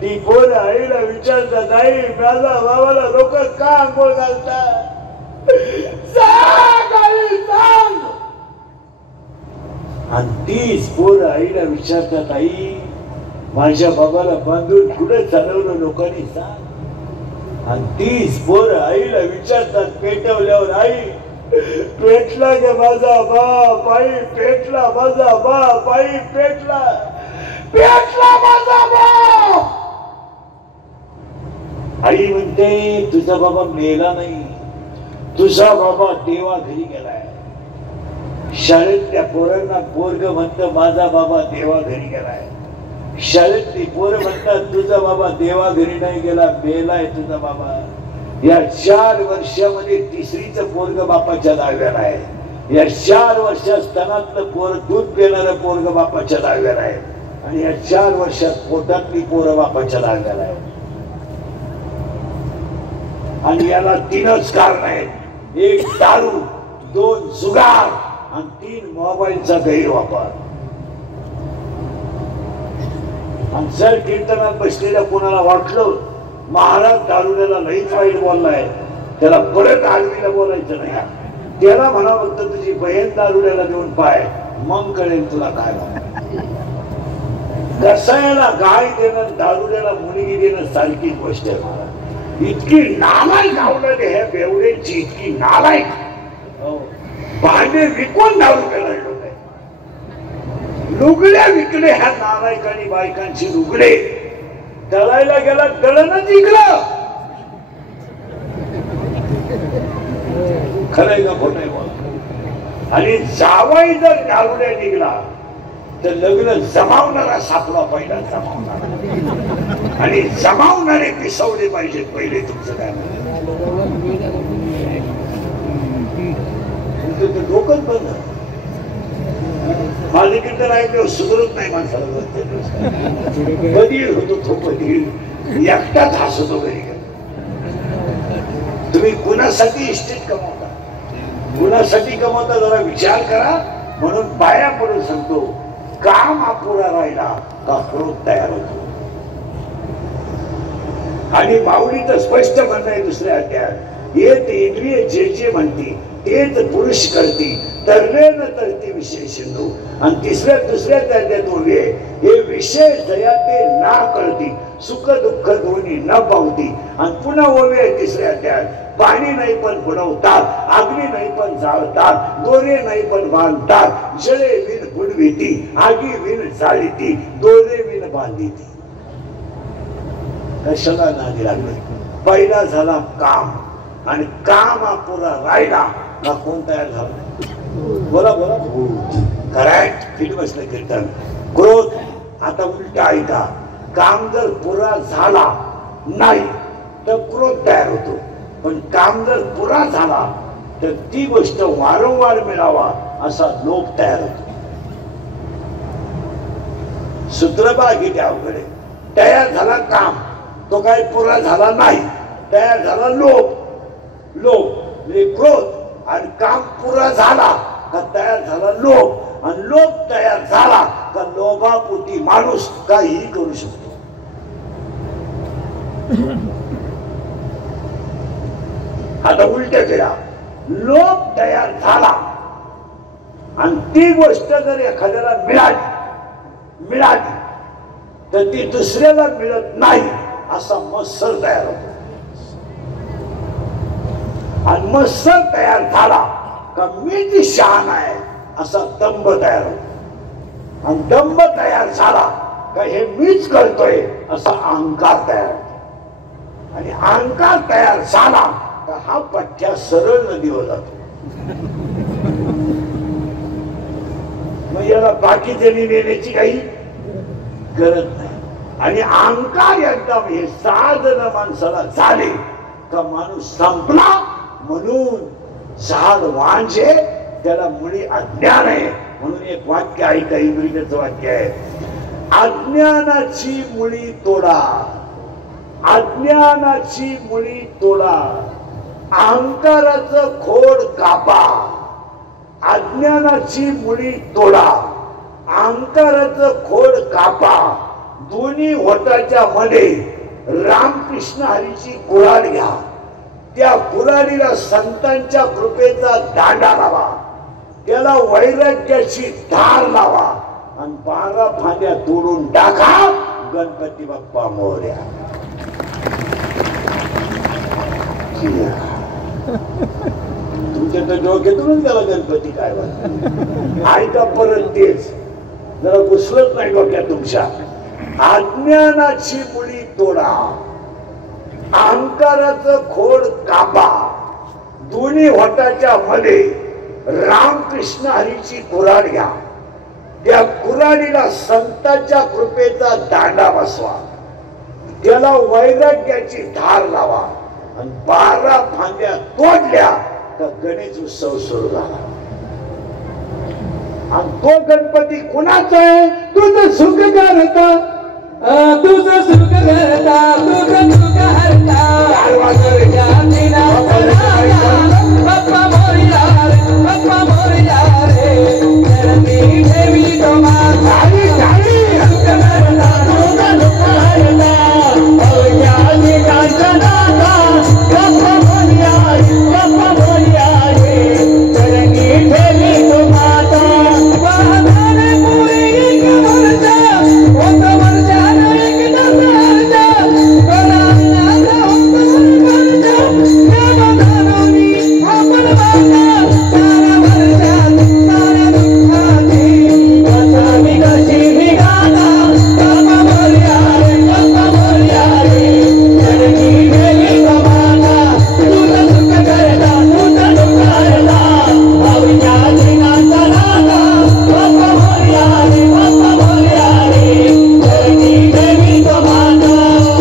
ती पोरं आईला विचारतात आई माझा बाबाला लोक का आंघोळ घालतात सांग आई सांग आणि तीच पोरं आईला विचारतात आई माझ्या बाबाला बांधून कुठे चालवलं लोकांनी सांग आणि तीच पोरं आईला विचारतात पेटवल्यावर आई पेटला गे माझा बाप आई पेटला माझा बाप आई पेटला पेटला माझा बाप आई म्हणते तुझा बाबा मेला नाही तुझा बाबा देवा घरी गेलाय शाळेतल्या पोरांना पोरग म्हणतं माझा बाबा देवा घरी गेलाय शाळेतली पोरं म्हणतात तुझा बाबा देवा घरी नाही गेला मेलाय तुझा बाबा या 4 वर्षामध्ये 3रीचं पोरग बापाच्या दाव्याला आहे या 4 वर्षात स्तनातलं पोर दूध पिणारं पोरग बापाच्या दाव्याला आहे आणि या 4 वर्षात पोटातली पोरं बापाच्या दाव्याला आहे आणि याला 3च कारण आहेत 1 दारू 2 जुगार आणि 3 मोबाईलचा गैरवापर आणि जर कीर्तनात बसलेल्या कोणाला वाटलं महाराज दारुड्याला लईच वाईट बोललाय त्याला परत आळवीला बोलायचं नाही त्याला म्हणा फक्त तुझी बहीण दारुड्याला देऊन पाय मग कळेल तुला काय कसायला गाय देणं दारुड्याला मुलगी देणं सारखी गोष्ट आहे महाराज इतकी नालायक आवडत ह्या बेवड्यांची इतकी नालायक भांडे विकून दारू प्यायला लुगड्या विकले ह्या नालायकांनी बायकांची लुगडे दळायला गेला दळणच जिंकलं खरंय का खोटंय बोला आणि जावाई जर दारुड्या निघला तर लग्न जमावणारा सापडा पहिला जमावणारा आणि जमावणारे पिसवले पाहिजेत पहिले तुमचं काय तुमचं डोकंच बंद माझे कीर्तन ऐकलं सुधरत नाही माणसाला कधी होतो तो कधी एकटाच हसतो घरी तुम्ही कुणासाठी इस्टेट कमवता कुणासाठी कमवता जरा विचार करा म्हणून पाया पडून सांगतो काम अपुरा राहिला का क्रोध तयार होतो आणि माऊलीचं स्पष्ट म्हणणं आहे दुसऱ्या अध्यायात, येत इंद्रिय जे जे म्हणती तेच पुरुष करती, तरले न तरती विषय सिंधू. आणि दुसऱ्या अध्यायात ओवी आहे, हे विषय जया ते ना कळती, सुख दुःख दोन्ही न पावती. आणि पुन्हा ओवी आहे तिसऱ्या अध्यायात, पाणी नाही पण बुडवतात, अग्नी नाही पण जाळतात, दोरे नाही पण बांधतात, जळे विण बुडविती, आगी विण जाळीती, दोरे विण बांधिती. कशाला नादी लागले? पहिला झाला काम, आणि काम हा पुरा राहिला का कोण तयार झाला? बोला बोला. करेक्ट. फिट बसलं कीर्तन. क्रोध आता उलटा ऐका, काम जर पुरा झाला नाही तर क्रोध तयार होतो, पण काम जर पुरा झाला तर ती गोष्ट वारंवार मिळावा असा लोभ तयार होतो. सूत्रबा किती अवघड आहे. तयार झाला काम, तो काही पुरा झाला नाही, तयार झाला लोभ. लोभ म्हणजे क्रोध, आणि काम पुरा झाला का तयार झाला लोभ, आणि लोभ तयार झाला का लोभापोटी माणूस काहीही करू शकतो. आता उलट केला, लोभ तयार झाला आणि ती गोष्ट जर एखाद्याला मिळाली तर ती दुसऱ्याला मिळत नाही असा मत्सर तयार होतो. आणि मत्सर तयार झाला का मी ती शहाण आहे असा दंभ तयार होतो. आणि दंभ तयार झाला का हे मीच करतोय असा अहंकार तयार होतो. आणि अहंकार तयार झाला का हा पठ्या सरळ नदीवर जातो. मग याला बाकीच्यांनी नेण्याची काही गरज नाही. आणि अहंकार एकदम हे साधन माणसाला झाले का माणूस संपला. म्हणून झाड वांझे त्याला मुळी अज्ञान आहे. म्हणून एक वाक्य ऐका, इंग्रजीचं वाक्य आहे, अज्ञानाची मुळी तोडा, अज्ञानाची मुळी तोडा, अहंकाराचं खोड कापा. अज्ञानाची मुळी तोडा, अहंकाराचं खोड कापा. दोन्ही होटाच्या मध्ये रामकृष्ण हरीची कुऱ्हाड घ्या, त्या कुऱ्हाडीला संतांच्या कृपेचा दांडा लावा, त्याला वैराग्याची धार लावा, आणि 12 फांद्या तोडून टाका. गणपती बाप्पा मोरया. तुमच्या तर डोक्यातूनच गेला गणपती काय वाटत. ऐका परत तेच, जरा घुसलत नाही डोक्यात तुमच्या. अज्ञानाची मुळी तोडा, अहंकाराचं खोड कापा. दोन्ही होटाच्या मध्ये रामकृष्ण हरीची कुऱ्हाड घ्या, त्या कुऱ्हाडीला संतांच्या कृपेचा दांडा बसवा, त्याला वैराग्याची धार लावा, आणि 12 फांद्या तोडल्या तर गणेश उत्सव सुरू झाला. आणि तो गणपती कुणाचा आहे? तुझं सुख करता, तुझं सुख करता, तुझं सुख हरता. बाप्पा मोरया रे, बाप्पा मोरया रे, चरणी ठेवी तो माझा. सुख करता, तुझं सुख हरता, अवघ्याने कांचनाचा. बाप्पा मोरया रे, बाप्पा मोरया रे, चरणी ठेवी तो माझा. वाहनाने पुरी एक वर्षा, होत वर्षाने एक दसरजा. गणानाचा होत वर्षा, या बंधनानी आपण माझा. सारा वर्षात सारा दुःखाची वाचावी कशी निघाला. बाप्पा मोरया रे, बाप्पा मोरया रे, चरणी ठेवी तो माझा. तुझं सुख करता, तुझं दुःख हरता, अवघ्याने कांचनाचा. बाप्पा मोरया रे, बाप्पा मोरया रे, चरणी ठेवी तो माझा.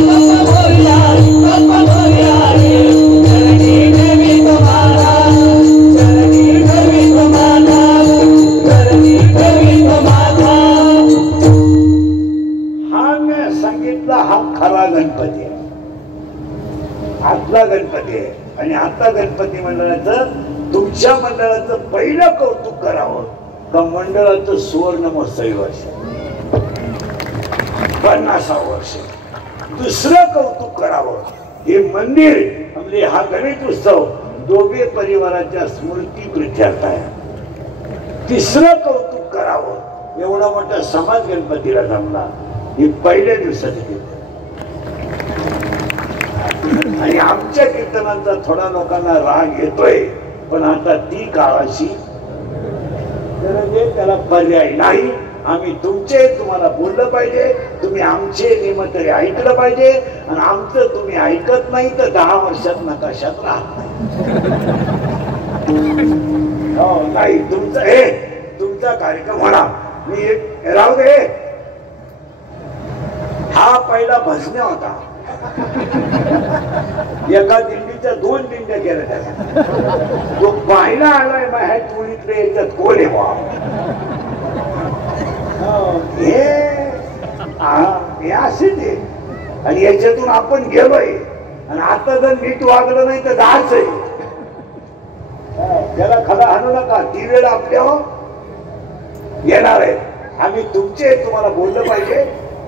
बाप्पा मोरया रे, बाप्पा मोरया रे, चरणी ठेवी तो माझा. चरणी ठेवी तो माझा, चरणी ठेवी तो माझा. हा मी सांगितला, हा खरा गणपती आहे, आतला गणपती आहे. आणि आता गणपती मंडळाचं, तुमच्या मंडळाचं पहिलं कौतुक करावं का मंडळाचं सुवर्ण महोत्सवी वर्ष, 50वा वर्ष. दुसरं कौतुक करावं. हे मंदिर म्हणजे हा गणेश उत्सव दोघे परिवाराच्या स्मृती प्रित्यर्थ आहे. तिसरं कौतुक करावं एवढा मोठा समाज गणपतीला जमला. हे पहिल्या दिवसात केलं आणि आमच्या कीर्तनांचा थोडा लोकांना राग येतोय, पण आता ती काळाशी त्याला पर्याय नाही. आम्ही तुमचे तुम्हाला बोललं पाहिजे, तुम्ही आमचे नियम तरी ऐकलं पाहिजे आणि आमचं तुम्ही ऐकत नाही तर 10 वर्षात नकाशात राहत नाही. नाही तुमचा कार्यक्रम म्हणा. मी एक राहू दे. हा पहिला भजण्या होता. एका दिंडीच्या 2 दिंड्या केल्या त्याला. तो पाहिला आलाय ह्या टोळीतले याच्यात कोण आहे बा. हे असेच आहे आणि याच्यातून आपण गेलोय आणि आता जर नीट वागलं नाही तर जायच आहे. त्याला खरा आणू नका. ती वेळ आपल्यावर येणार आहे. आम्ही तुमचे तुम्हाला बोललं पाहिजे.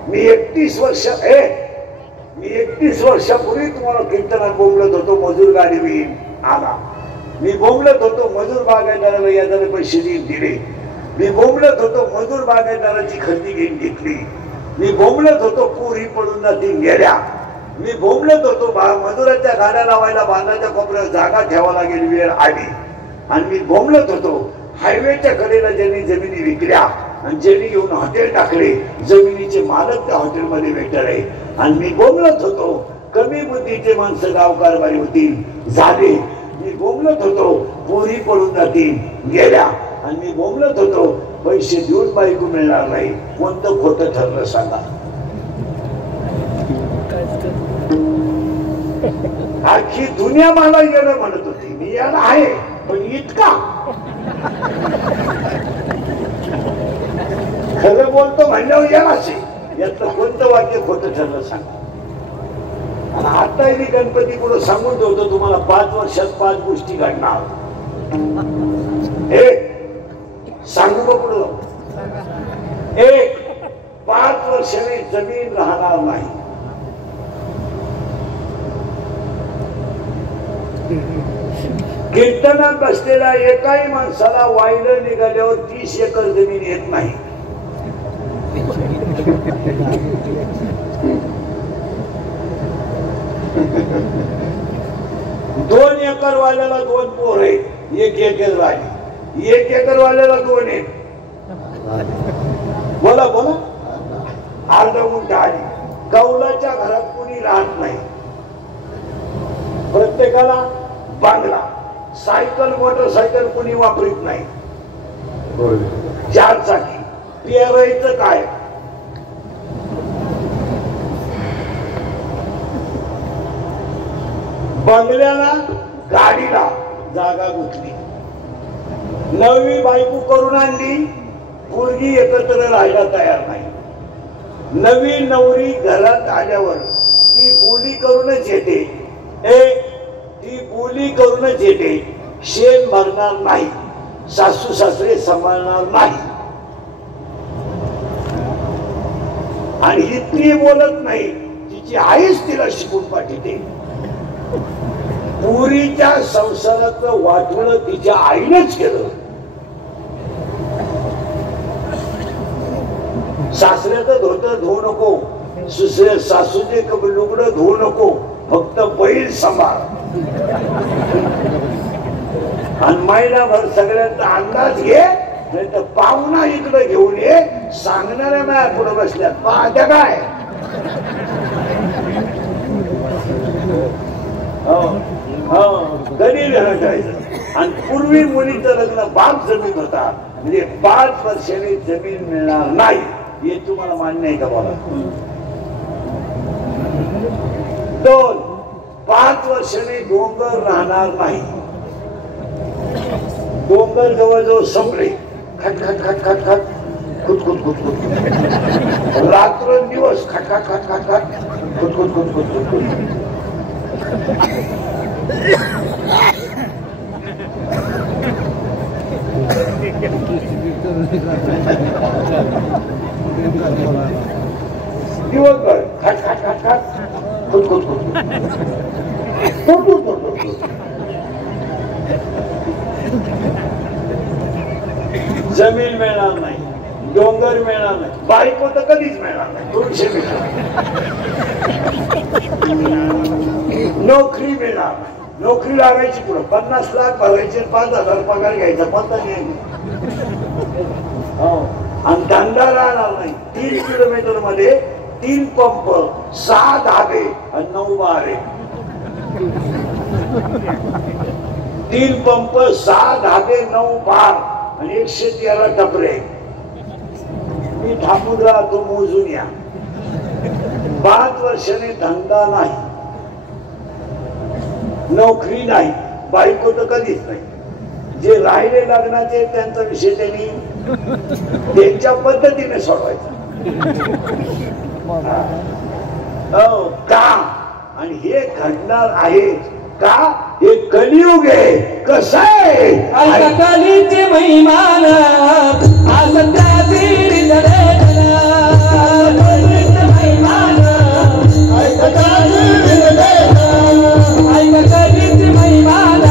मी 31 वर्षापूर्वी तुम्हाला कीर्तनात बोंबलत होतो मजूर गाडी होईल आला. मी बोंबलत होतो मजूर बागायतदाराला यादाने पैसे दिले. मी बोंबलत होतो मजूर बागायतदाराची खरेदी घेऊन घेतली. मी बोंबलत होतो पुरी पडून जातील गेल्या. मी बोंबलत होतो मजुराच्या गाड्या लावायला बांधाच्या कोपऱ्यावर जागा ठेवा लागेल वेळ आली. आणि मी बोंबलत होतो हायवेच्या कडेला ज्यांनी जमिनी विकल्या आणि ज्यांनी घेऊन हॉटेल टाकले जमिनीचे मालक त्या हॉटेलमध्ये वेटर आहे. आणि मी बोंबलत होतो कमी बुद्धीचे माणसं गावकारभारी होतील झाले. मी बोंबलत होतो पोरी पडून जातील गेल्या. आणि मी बोंबलत होतो पैसे देऊन बायको मिळणार नाही. कोणतं खोटं ठरलं सांगा. आखी दुनिया मला येणं म्हणत होती. मी याला आहे पण इतका खरं बोलतो म्हणल्यावर यालाच आहे. यातलं कोणतं वाक्य खोटं ठरलं सांगा. आणि आता मी गणपती पुढे सांगून ठेवतो तुम्हाला 5 वर्षात 5 गोष्टी घडणार. सांगू का पुढं. 5 वर्षाने जमीन राहणार नाही. कीर्तनात बसलेल्या एकाही माणसाला वायलं निघाल्यावर 30 एकर जमीन येत नाही. दोन एकर वाल्याला 2 पोर आहेत. 1 एकर राहिली. 1 एकर वाल्याला 2 आहेत. बोला अर्ध गुंठ आली. कौलाच्या घरात कोणी राहत नाही. प्रत्येकाला बांगला सायकल मोटरसायकल कोणी वापरत नाही. 4 चाकी. पेरायचं काय. बंगल्याला गाडीला जागा गुंतली. 9वी बायको करून आणली. पोरगी एकत्र राहायला तयार नाही. नवीन नवरी घरात आल्यावर ती बोली करूनच येते. ती बोली करूनच येते. शेण भरणार नाही. सासू सासरे सांभाळणार नाही. आणि इतकी बोलत नाही. तिची आईच तिला शिकून पाठवते. पुरीच्या संसाराचं वाटवणं तिच्या आईनच केलं. सासऱ्याचं धोतर धुवू नको. सासूचे लुगडं धुवू नको. फक्त बैल सांभाळ. आणि महिनाभर सगळ्यांचा अंदाज घे. नाही तर पाहुणा इकडे घेऊन ये. सांगणाऱ्या माझ्या पुढे बसल्यात पाहत्या काय. गणित हटायचं. आणि पूर्वी मुलीचं लग्न बाप जमीन होता. म्हणजे 5 वर्षांनी जमीन मिळणार नाही. हे तुम्हाला मान्य आहे का बोला. 2 5 वर्षांनी डोंगर राहणार नाही. डोंगर जवळजवळ संपले. खट खट खट खट खट खुद खुद खुद खुद. रात्र दिवस खट खट खट खट खट खुद खुद खुद खुद खुद खुद. दिवसभर खट खट खट खट जमीन मिळणार नाही, डोंगर मिळणार नाही, बायको तर कधीच मिळणार नाही, 200 मिळणार, नोकरी मिळणार नाही, नोकरी लागायची पुढं 50 लाख भरायचे, 5,000 पगार घ्यायचा, पत्ता नाही. आणि धंदा राहणार नाही. 3 किलोमीटर मध्ये 3 पंप, 6 धाबे आणि 9 बारे. 3 पंप, 6 धाबे, 9 बार आणि 113 टपरे. मी थांबून राहतो, मोजून या. 5 वर्षाने धंदा नाही, नोकरी नाही, बायको तर कधीच नाही. जे राहिले लग्नाचे त्यांचा विषय त्यांनी त्यांच्या पद्धतीने सोडवायचा. का? आणि हे घडणार आहे का? हे कलियुग आहे. कसं आहे? कलिचे महिमान आज त्याची महिमान कलिचे महिमान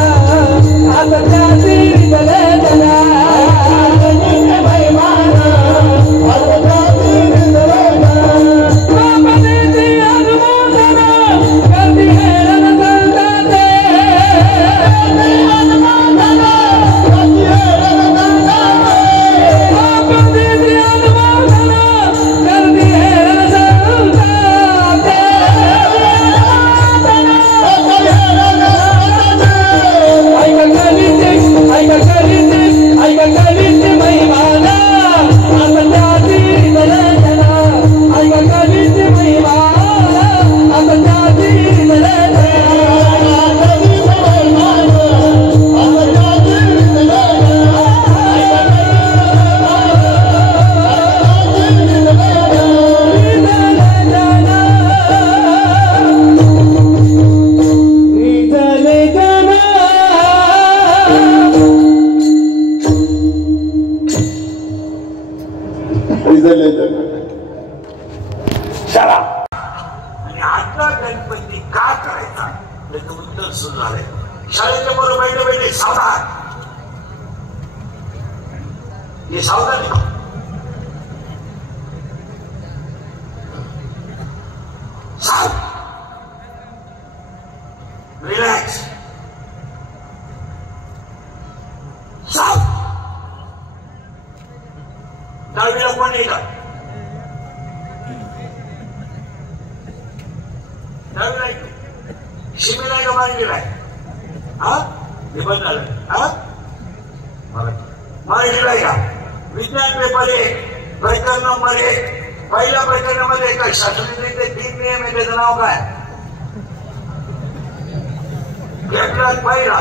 आज त्याची चला. आणि आता गणपती का करायचा त्याचं उत्तर सुरू झालंय. शाळेच्या बरोबर बैठे बैठे सावधान, हे सावधान आहे. रिलॅक्स, दहावीला कोण आहे का? शिमेला आहे का मार्गीला आहे? हा निबंध झालं. हा मार्गीला आहे का? विज्ञान पेपर 1 प्रकरण नंबर 1 पहिल्या प्रकरणामध्ये एका शास्त्रज्ञाचे 3 नियम आहे. त्याचं नाव काय? केप्लर पहिला,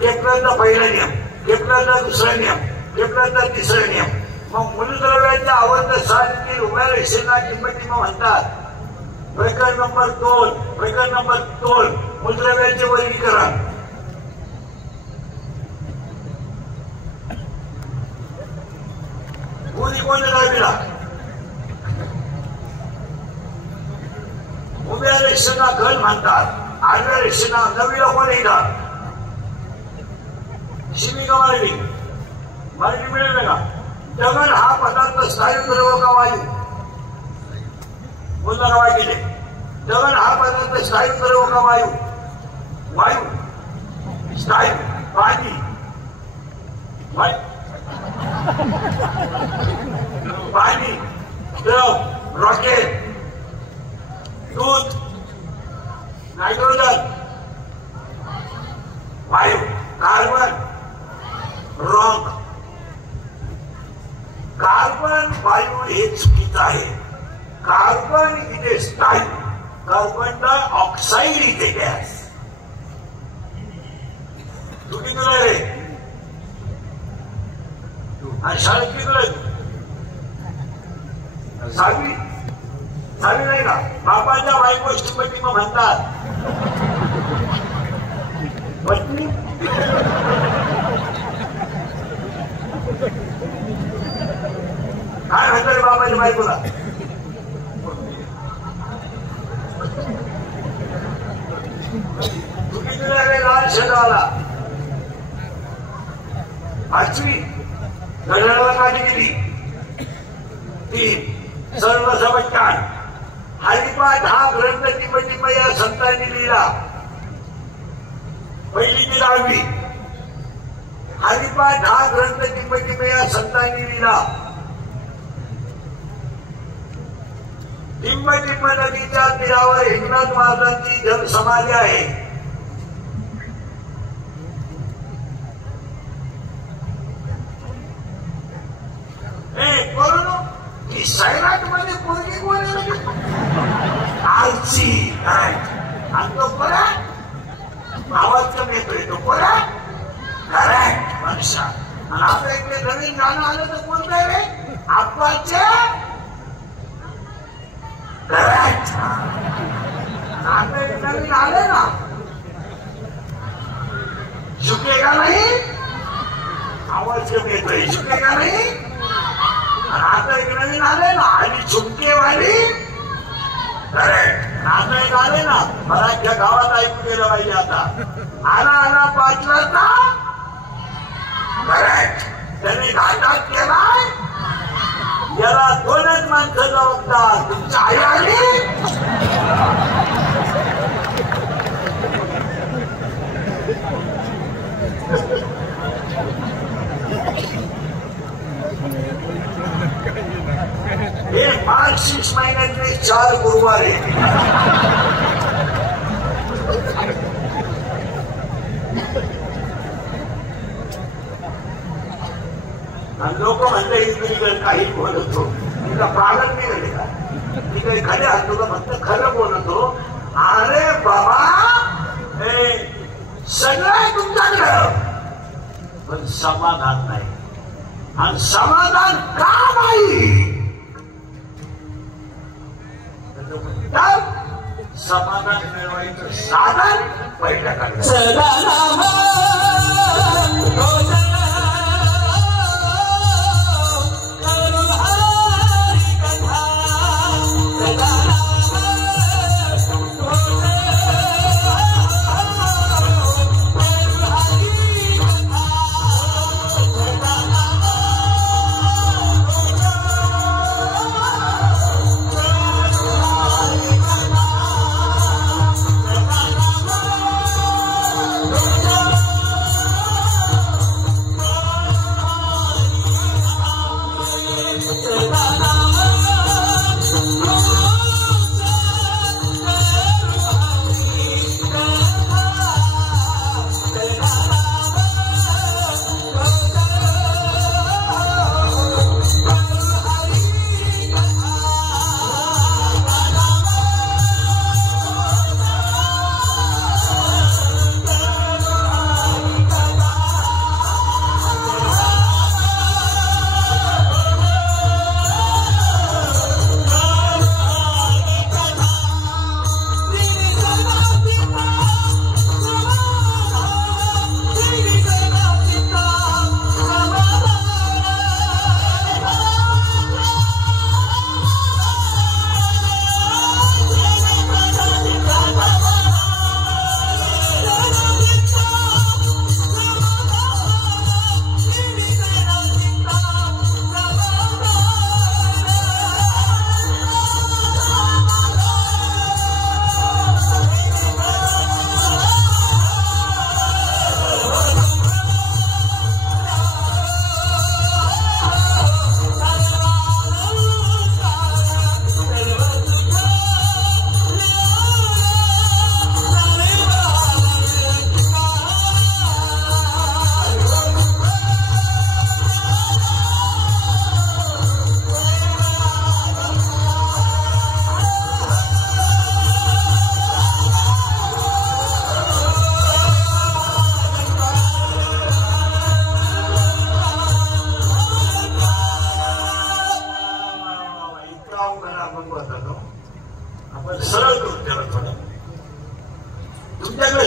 केप्लरचा पहिला नियम, केप्लरचा दुसरा नियम, केप्लरचा तिसरा नियम. मग मूलद्रव्याच्या आवर्त सारणीतील उभ्या रेषेला किंमती म्हणतात. प्रकरण नंबर 2 मूलद्रव्याचे वर्गीकरण. कोणी कोणत्या दहावीला? उभ्या रेषेला घन म्हणतात, आडव्या रेषेला. नववीला कोण येतात? शिमी का मारली? मारली मिळेल का? दगड हा पदार्थ स्थायू द्रव का वायू? बोलता का वाक्य? दगड हा पदार्थ स्थायू द्रव का वायू? वायू. स्थायू. पाणी, पाणी, द्रव, रॉकेट, दूध, नायट्रोजन, वायू, कार्बन, रॉक. कार्बन वायू हे चुकीचं आहे. कार्बन इथे स्थायू, कार्बन डायऑक्साइड इथे गॅस. चुकीचं नाही रे. आणि शाळेत किती? 6वी नाही का? बापाच्या बायको श्रीमती मग म्हणतात पत्नी. काय म्हणतात रे बाबाच्या बायकोला? तुम्ही दिलेले लाल शेजाला 5वी गडाला काढली गेली 3 सर्व समजकार हरिपाठ हा ग्रंथ टिंब या संतांनी लिहिला पहिली ती 10वी हरिपाठ हा ग्रंथ टिंब या संतांनी लिहिला टिंब नदीच्या तीरावर एकनाथ महाराजांची जनसमाधी आहे सैराट मध्ये पोरगी कोण आलची आणि तो कोणा आवाज कमी येतोय तो कोणा करेक्ट पक्षा आणि आता इकडे नवीन गाणं आलं तर कोणतं आहे रे आप्पाचे करेक्ट आता एक नवीन आले ना झुकेगा नाही आवाज कमी येतोय झुकेगा नाही आता एक नवीन आले ना आणि झुमकेवाली करेक्ट आता एक आले ना मला त्या गावात ऐकून गेलं पाहिजे आता आला आला पाचलाचा करेक्ट त्यांनी घाटात केलाय याला 2च माणसं जबाबदार तुमची आई आली हे मार्गशीर्ष महिन्यातले 4 गुरुवार आहे लोक म्हणते इकडे काही बोलतो तुला प्रागत नाही झाले का मी काही खरे आणतो का फक्त खरं बोलतो अरे बाबा हे सगळं आहे तुमच्याकडं पण समाधान नाही आणि समाधान का नाही समाधान मिळवायचं साधन पहिल्या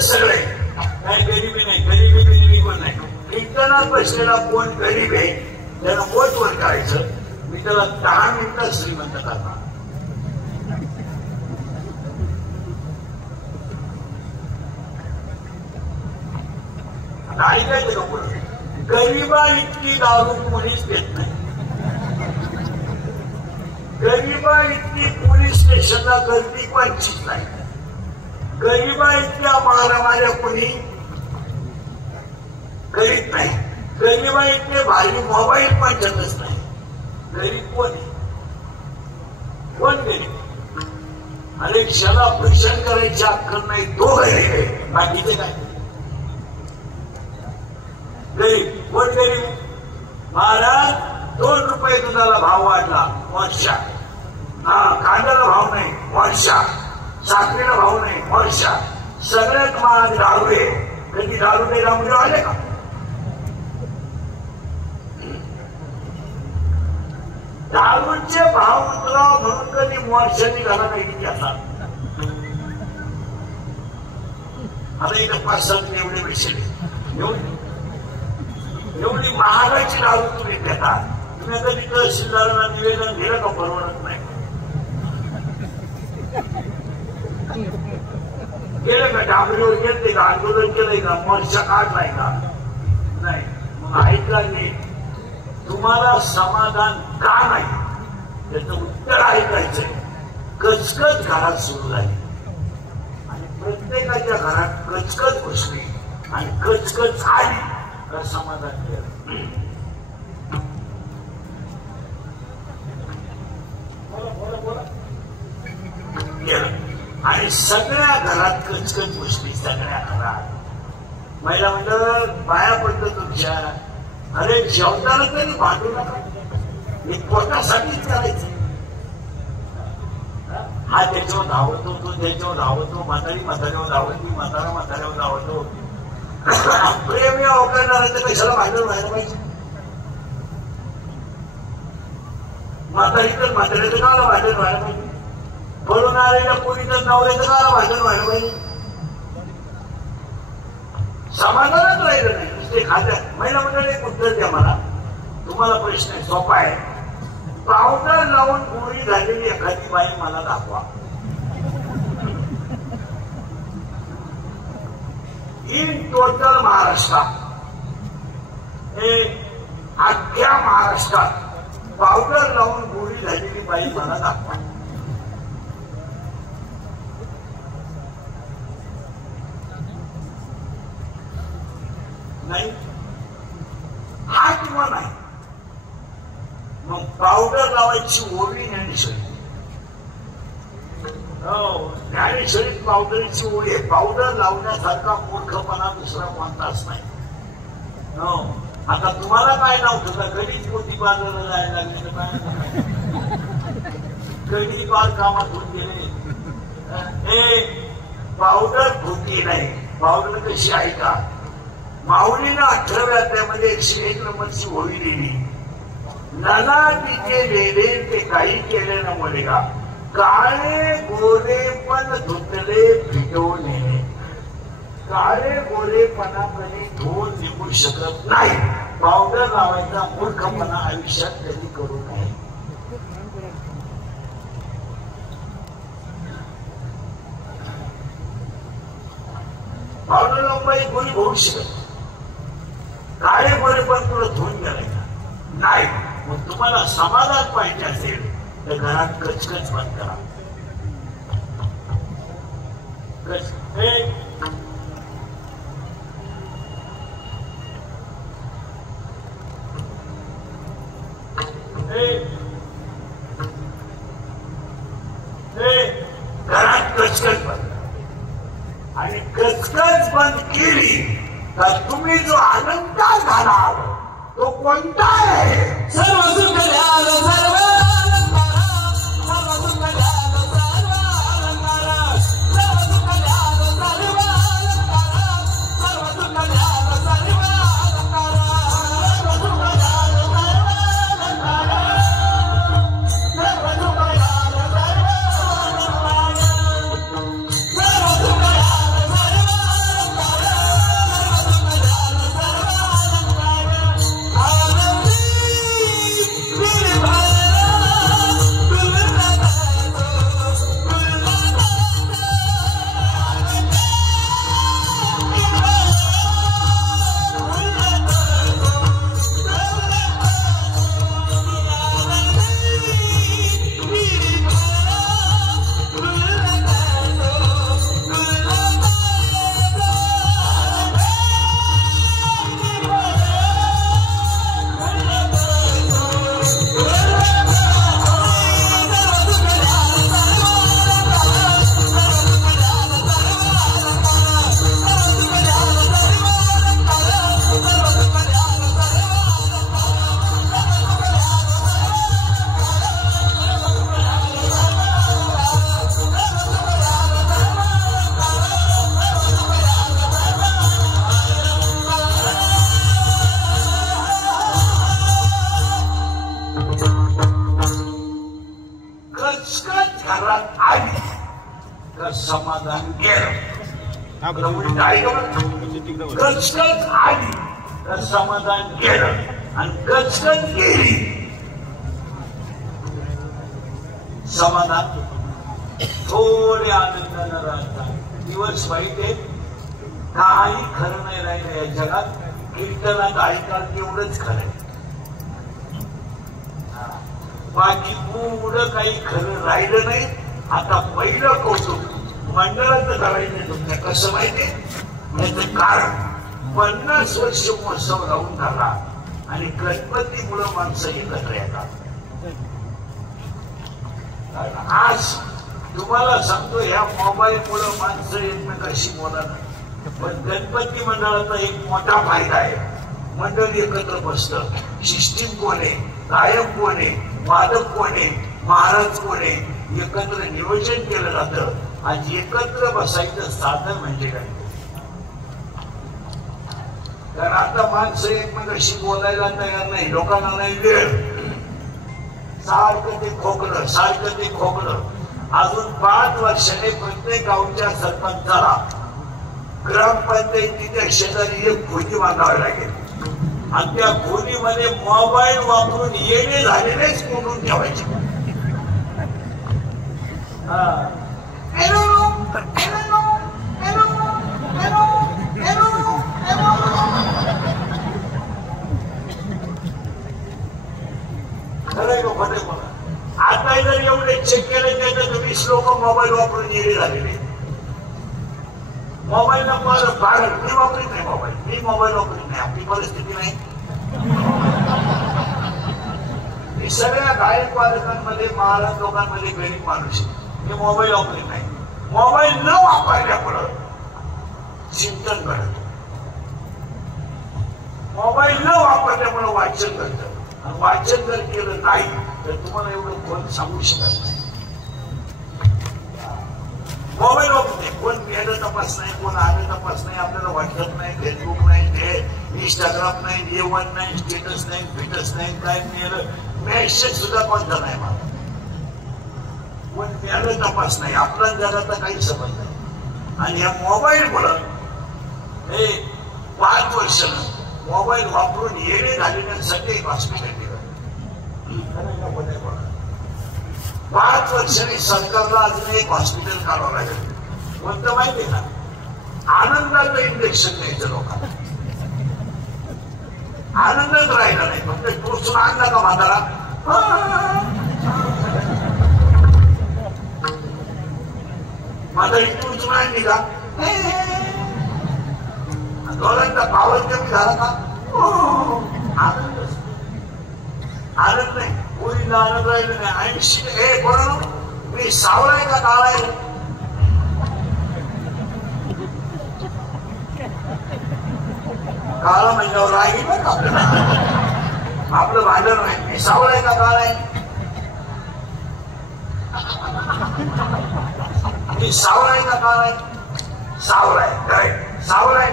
सगळे काही गरिबी नाही गरिबी पण नाही कीर्तनात बसलेला कोण गरीब आहे त्याला पोट वर करायचं मी त्याला 10 मिनिटात श्रीमंत करणार ऐकायचं का पुढे? गरिबा इतकी दारू कोणीच देत नाही. गरिबा इतकी पोलीस स्टेशनला गर्दी कोणचीच नाही. गरिबा इतक्या मारामाऱ्या कोणी करीत नाही. गरिबा इतके भारी मोबाईल पण जगत नाही. गरीब कोण आहे? कोण गरीब? अरे क्षला ऑपरेशन करायची अक्कल नाही तो गरीब आहे. बाकीचे काय गरीब? कोण गरीब? महाराज 2 रुपये दुधाला भाव वाढला वर्षा. कांद्याला भाव नाही वर्षा. साखरेला भाव नाही वर्षा. सगळ्यात महाग दारू आहे. कधी दारू नाही रामदेव आले का? दारूचे भाव उतराव म्हणून कधी वर्षा निघाला नाही त्याचा. आता इथं 5-7 एवढे पैसे एवढी महागाची दारू तुम्ही देता. तुम्ही कधी तहसीलदारांना निवेदन दिलं का? परवडत नाही. गेले का? डांबरीवर गेले का? आंदोलन केलंय का? मोर्चा काढलाय का? नाही. मग ऐकला नाही. तुम्हाला समाधान का नाही त्याचं उत्तर ऐकायचंय. कचकच घरात सुरू झाली आणि प्रत्येकाच्या घरात कचकच घुसली आणि कचकच आली तर समाधान केलं. आणि सगळ्या घरात कचकच घुसली. सगळ्या घरात महिला मंडळ पाया पडतं तुमच्या. अरे जेवताना तरी भांडू नका. हे पोटासाठीच करायचं. हा त्याच्यावर धावतो, तो त्याच्यावर धावतो, म्हातारीवर धावती, म्हाताऱ्यावर धावतो. प्रेम या अवकाळणाऱ्याचं कशाला भांडण व्हायला पाहिजे? म्हाताऱ्याचं काला भांडण व्हायला पाहिजे? पळून आलेल्या पोरीचं नवऱ्याचं काला भांडण व्हायला पाहिजे? समाधानच राहिलं नाही. ते खात्यात महिला मंडळ एक उत्तर द्या मला. तुम्हाला प्रश्न आहे, सोपा आहे. पावडर लावून गोळी झालेली एखादी बाई मला दाखवा. इन टोटल महाराष्ट्रात, हे अख्ख्या महाराष्ट्रात पावडर लावून गोळी झालेली बाई मला दाखवा. नाही. हा किंवा नाही. मग पावडर लावायची ओळी ज्ञानेश्वरी. हो, ज्ञानेश्वरीत पावडरची ओळी आहे. पावडर लावण्यासारखा मूर्खपणा दुसरा कोणताच नाही. हो, आता तुम्हाला काय नाव ठेवलं? गणित मोठी बाजारला जायला लागले काय? गणित बाल कामातून गेले. हे पावडर खोटी नाही. पावडर कशी आहे का? माऊलीनं 18व्या अध्यायामध्ये 101 नंबरची ओळी दिली. नाना तिचे लेले ते काही केले न मुलेगा. काळे गोरे पण धुतले फिटवून नेले. काळे गोरेपणाकडे धुवून निघू शकत नाही. पावडर लावायचा मूर्खपणा आयुष्यात कधी करू नये. पावडर लावून बाई गोरी होऊ शकत. काळे गोरे पण तुला धुवून गेलायचा नाही. मग तुम्हाला समाधान पाहिजे असेल तर घरात कचकच बंद करा. घरात कचकच बंद. आणि कचकच बंद केली तर तुम्ही जो आनंद घालाल तो कोणता आहे? सर्व सुख द्याल सर्व Bye. म्हणजे आहे का बरं? गचगच आली तर समाधान केलं आणि गचगच गेली समाधान थोडे आनंदानं राहतात दिवस वाईट आहे काही खरं नाही राहिलं या जगात कीर्तनात ऐकाल तेवढंच खरं आहे बाकी पुढं काही खरं राहिलं नाही आता पहिलं कौतुक मंडळाचं करायचं तुमच्या कसं माहितीये याचं कारण 50 वर्ष महोत्सव राहून झाला आणि गणपतीमुळं माणसं एकत्र येतात आज तुम्हाला सांगतो ह्या मोबाईल मुळे माणसं एकमेकाशी बोलायला पण गणपती मंडळाचा एक मोठा फायदा आहे मंडळ एकत्र बसतं सिस्टीम कोण आहे गायक कोण आहे वादक कोण आहे महाराज कोण आहे एकत्र नियोजन केलं जातं आज एकत्र बसायचं साधन म्हणजे काय कारण आता माणसं एकमेकाशी बोलायला तयार नाही लोकांना नाही वेळ सारखं ते खोकलं अजून 5 वर्षाने प्रत्येक गावच्या सरपंचाला ग्रामपंचायतीच्या शेजारी एक खोली बांधावी लागेल आणि त्या खोलीमध्ये मोबाईल वापरून येणे झालेलेच कोणून ठेवायचे खरंय का खोटे मला आता जर एवढे चेक केले त्याच्यात 20 लोक मोबाईल वापरून येणे झालेले मोबाईल नंबर भारत मी वापरीत नाही मी मोबाईल वापरीत नाही आपली परिस्थिती नाही मी सगळ्या गायक वादकांमध्ये महाराज लोकांमध्ये गरीब माणूस मी मोबाईल वापरीत नाही मोबाईल न वापरल्यामुळं चिंतन घडत मोबाईल न वापरल्यामुळं वाचन घडतं आणि वाचन जर केलं नाही तर तुम्हाला एवढं कोण सांगू शकत नाही मोबाईल वापरते कोण मेलं तपास नाही कोण आलं तपास नाही आपल्याला व्हॉट्सअप नाही फेसबुक नाही इंस्टाग्राम नाही A1 नाही स्टेटस नाही फिटस नाही काय मेलं मेसेज सुद्धा कोणता नाही मला कोण मेलं तपास नाही आपल्या जगाचा काही संबंध नाही आणि या मोबाईल मुळे हे 5 वर्ष मोबाईल वापरून येणे झालेल्यांसाठी हॉस्पिटल केलं 5 वर्षांनी सरकारला अजून एक हॉस्पिटल काढावं लागेल कोणतं माहितीये ना आनंदाचं इंजेक्शन द्यायचं लोकांना आनंदच राहिला नाही फक्त टोचून आणला का म्हातारा म्हातारी टोचून आणली का डोळ्यांचा पावर कमी झाला का आनंद नाही कोणीला आनंद राहिला नाही 80 हे कोण मी सावळाय का काळाय काळा म्हणल्यावर राहील बरं का आपलं भांडण नाही मी सावळाय का काळाय मी सावळाय का काळाय सावळाय सावळाय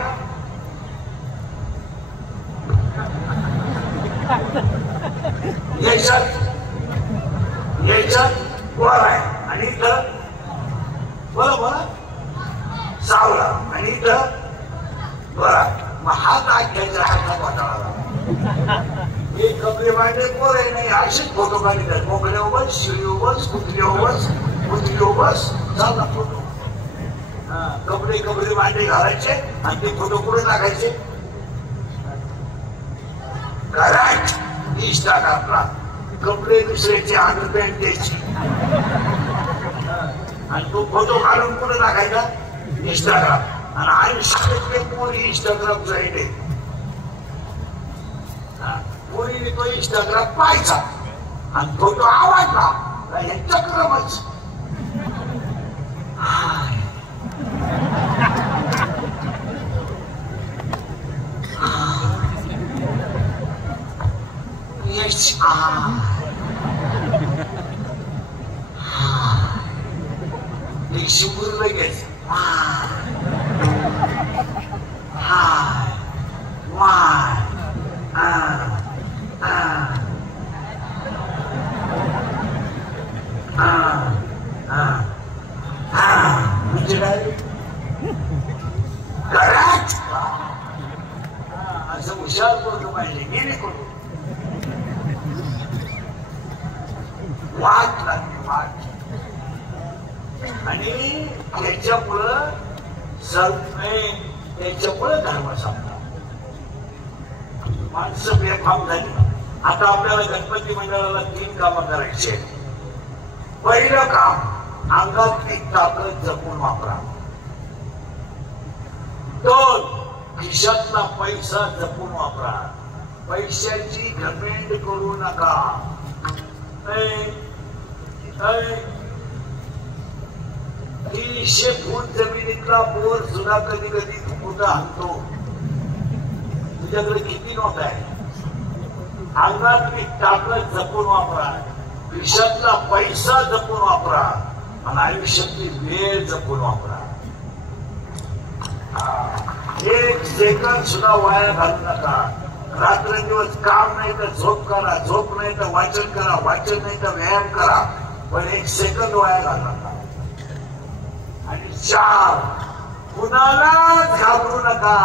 याच्यात गोळा आहे आणि इथं बोला सावळा आणि इथं गोळा मग हात आत घ्यायचा हातात वाटाळा हे कपडे मांडे कोर आहे नाही असेच फोटो काढतात मोकळे बस शिळी बस कुत्री बस चालला फोटो कपडे मांडे घालायचे आणि ते फोटो कुठे टाकायचे करेक्ट इंस्टाग्रामला कपडे दुसऱ्याचे अंडरपॅन्ट द्यायची आणि तो फोटो काढून कुठे टाकायचा इंस्टाग्राम आणि 80% पोरी इंस्टाग्राम साईड आहे पोरीने तो इंस्टाग्राम पाहायचा आणि फोटो आवडला हे चक्रमच शिपूर लगेच म्हणजे काय हुशार करून पाहिजे गेली करून वाट लागली वाट आणि त्याच्यामुळं त्याच्यामुळं धर्म संपला माणसं बेफाम झाली. आता आपल्याला गणपती मंडळाला 3 कामं करायची. पहिलं काम अंगातली ताकद जपून वापरा. 2 खिशातला पैसा जपून वापरा. पैशाची घमेंड करू नका. 300 फूट जमिनीतला बोर सुद्धा कधी कधी फुटा आणतो. तुझ्याकडे किती नोट आहे? अंगातली ताकद जपून वापरा. खिशातला पैसा जपून वापरा आणि आयुष्यातली वेळ जपून वापरा. 1 सेकंद सुद्धा वाया घालू नका. रात्रंदिवस काम नाही तर झोप करा, झोप नाही तर वाचन करा, वाचन नाही तर व्यायाम करा, पण 1 सेकंद वाया घालू नका. आणि 4 कुणालाच घाबरू नका,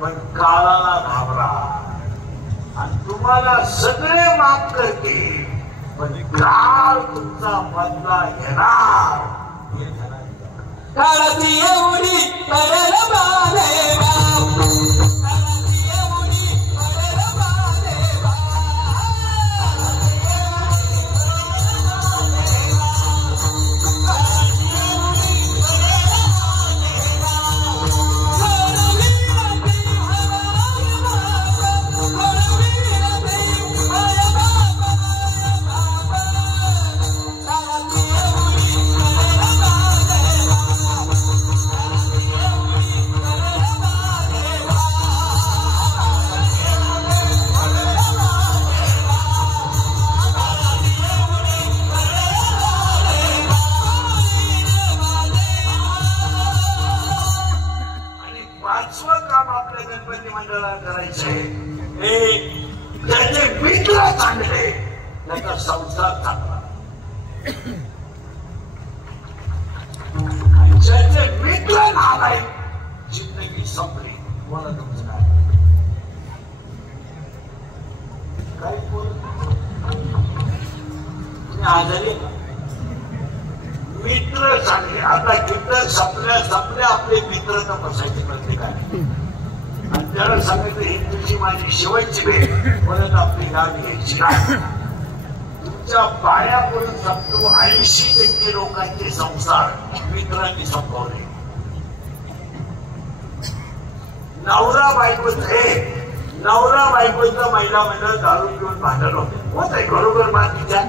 पण काळाला घाबरा. आणि तुम्हाला सगळे माफ करतील, पण काळ तुमचा बदला घेणार. काळाची एवढी पडल बाले बाप, काळाची एवढी पडल बाले बाप, काळाची एवढी पडल बाले गणपती मंडळाला करायचंय. ज्याचे मित्र चांगले त्याचा संसार चांगला. ज्याचे मित्र नालाय जिंदगी संपली. बोला तुमचं काय तुम्ही आजारी मित्र चांगले. आता मित्र संपल्या आपले मित्र तर बसायचे प्रत्येकाने. आणि त्याला सांगितलं ही तुझी माझी शेवटची भेट, परत आपली गावी घ्यायची नाही. तुमच्या पाया पडून संपतो. 80% लोकांचे संसार मित्रांनी संपवले. नवरा बायकोचं महिला मंडळ दारू घेऊन भांडण होते. होत आहे बरोबर मातीच्या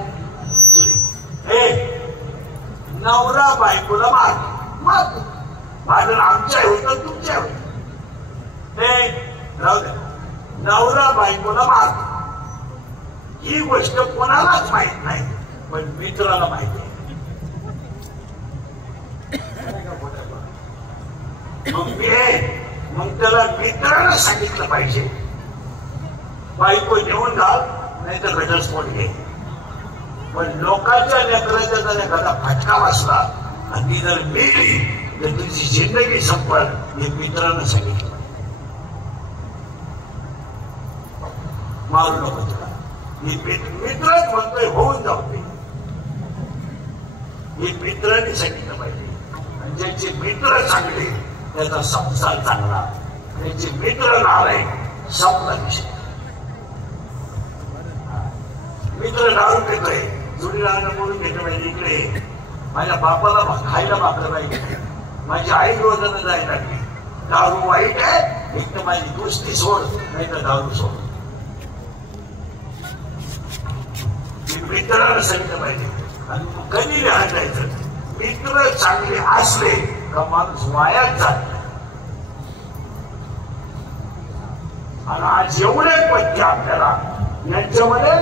नवरा बायकोला मारतो. भांडण आमच्या होतं तुमच्या होतं. राहू द्या. नवरा बायकोला मारतो ही गोष्ट कोणालाच माहित नाही, पण मित्राला माहिती आहे. मग त्याला मित्राला सांगितलं पाहिजे बायको नेऊन घाल नाही तर घटस्फोट घे. पण लोकांच्या लेकरांच्या जर एखादा फटका बसला आणि ती जर मेली तर तुझी जिंदगी संपल हे मित्रानं सांगितलं. मारू नको तुला. मित्रच म्हणतोय होऊन जाऊ दे. हे मित्रांनी सांगितलं पाहिजे. आणि ज्यांचे मित्र चांगले त्याचा संसार चांगला. त्यांचे मित्र नालाय संपला विषय. मित्र दारू पितोय जुडी राहणं बोलून घेतलं पाहिजे. इकडे माझ्या बापाला खायला मागलं पाहिजे. माझी आई रोजानं जायला लागली. दारू वाईट आहे, एक तर माझी दोस्ती सोड नाही तर दारू सोड. मित्राला सांगितलं पाहिजे. आणि कधी लिहायला जायचं. मित्र चांगले असले का माणूस वायात जात. आणि आज एवढे पत्ते आपल्याला यांच्यामध्ये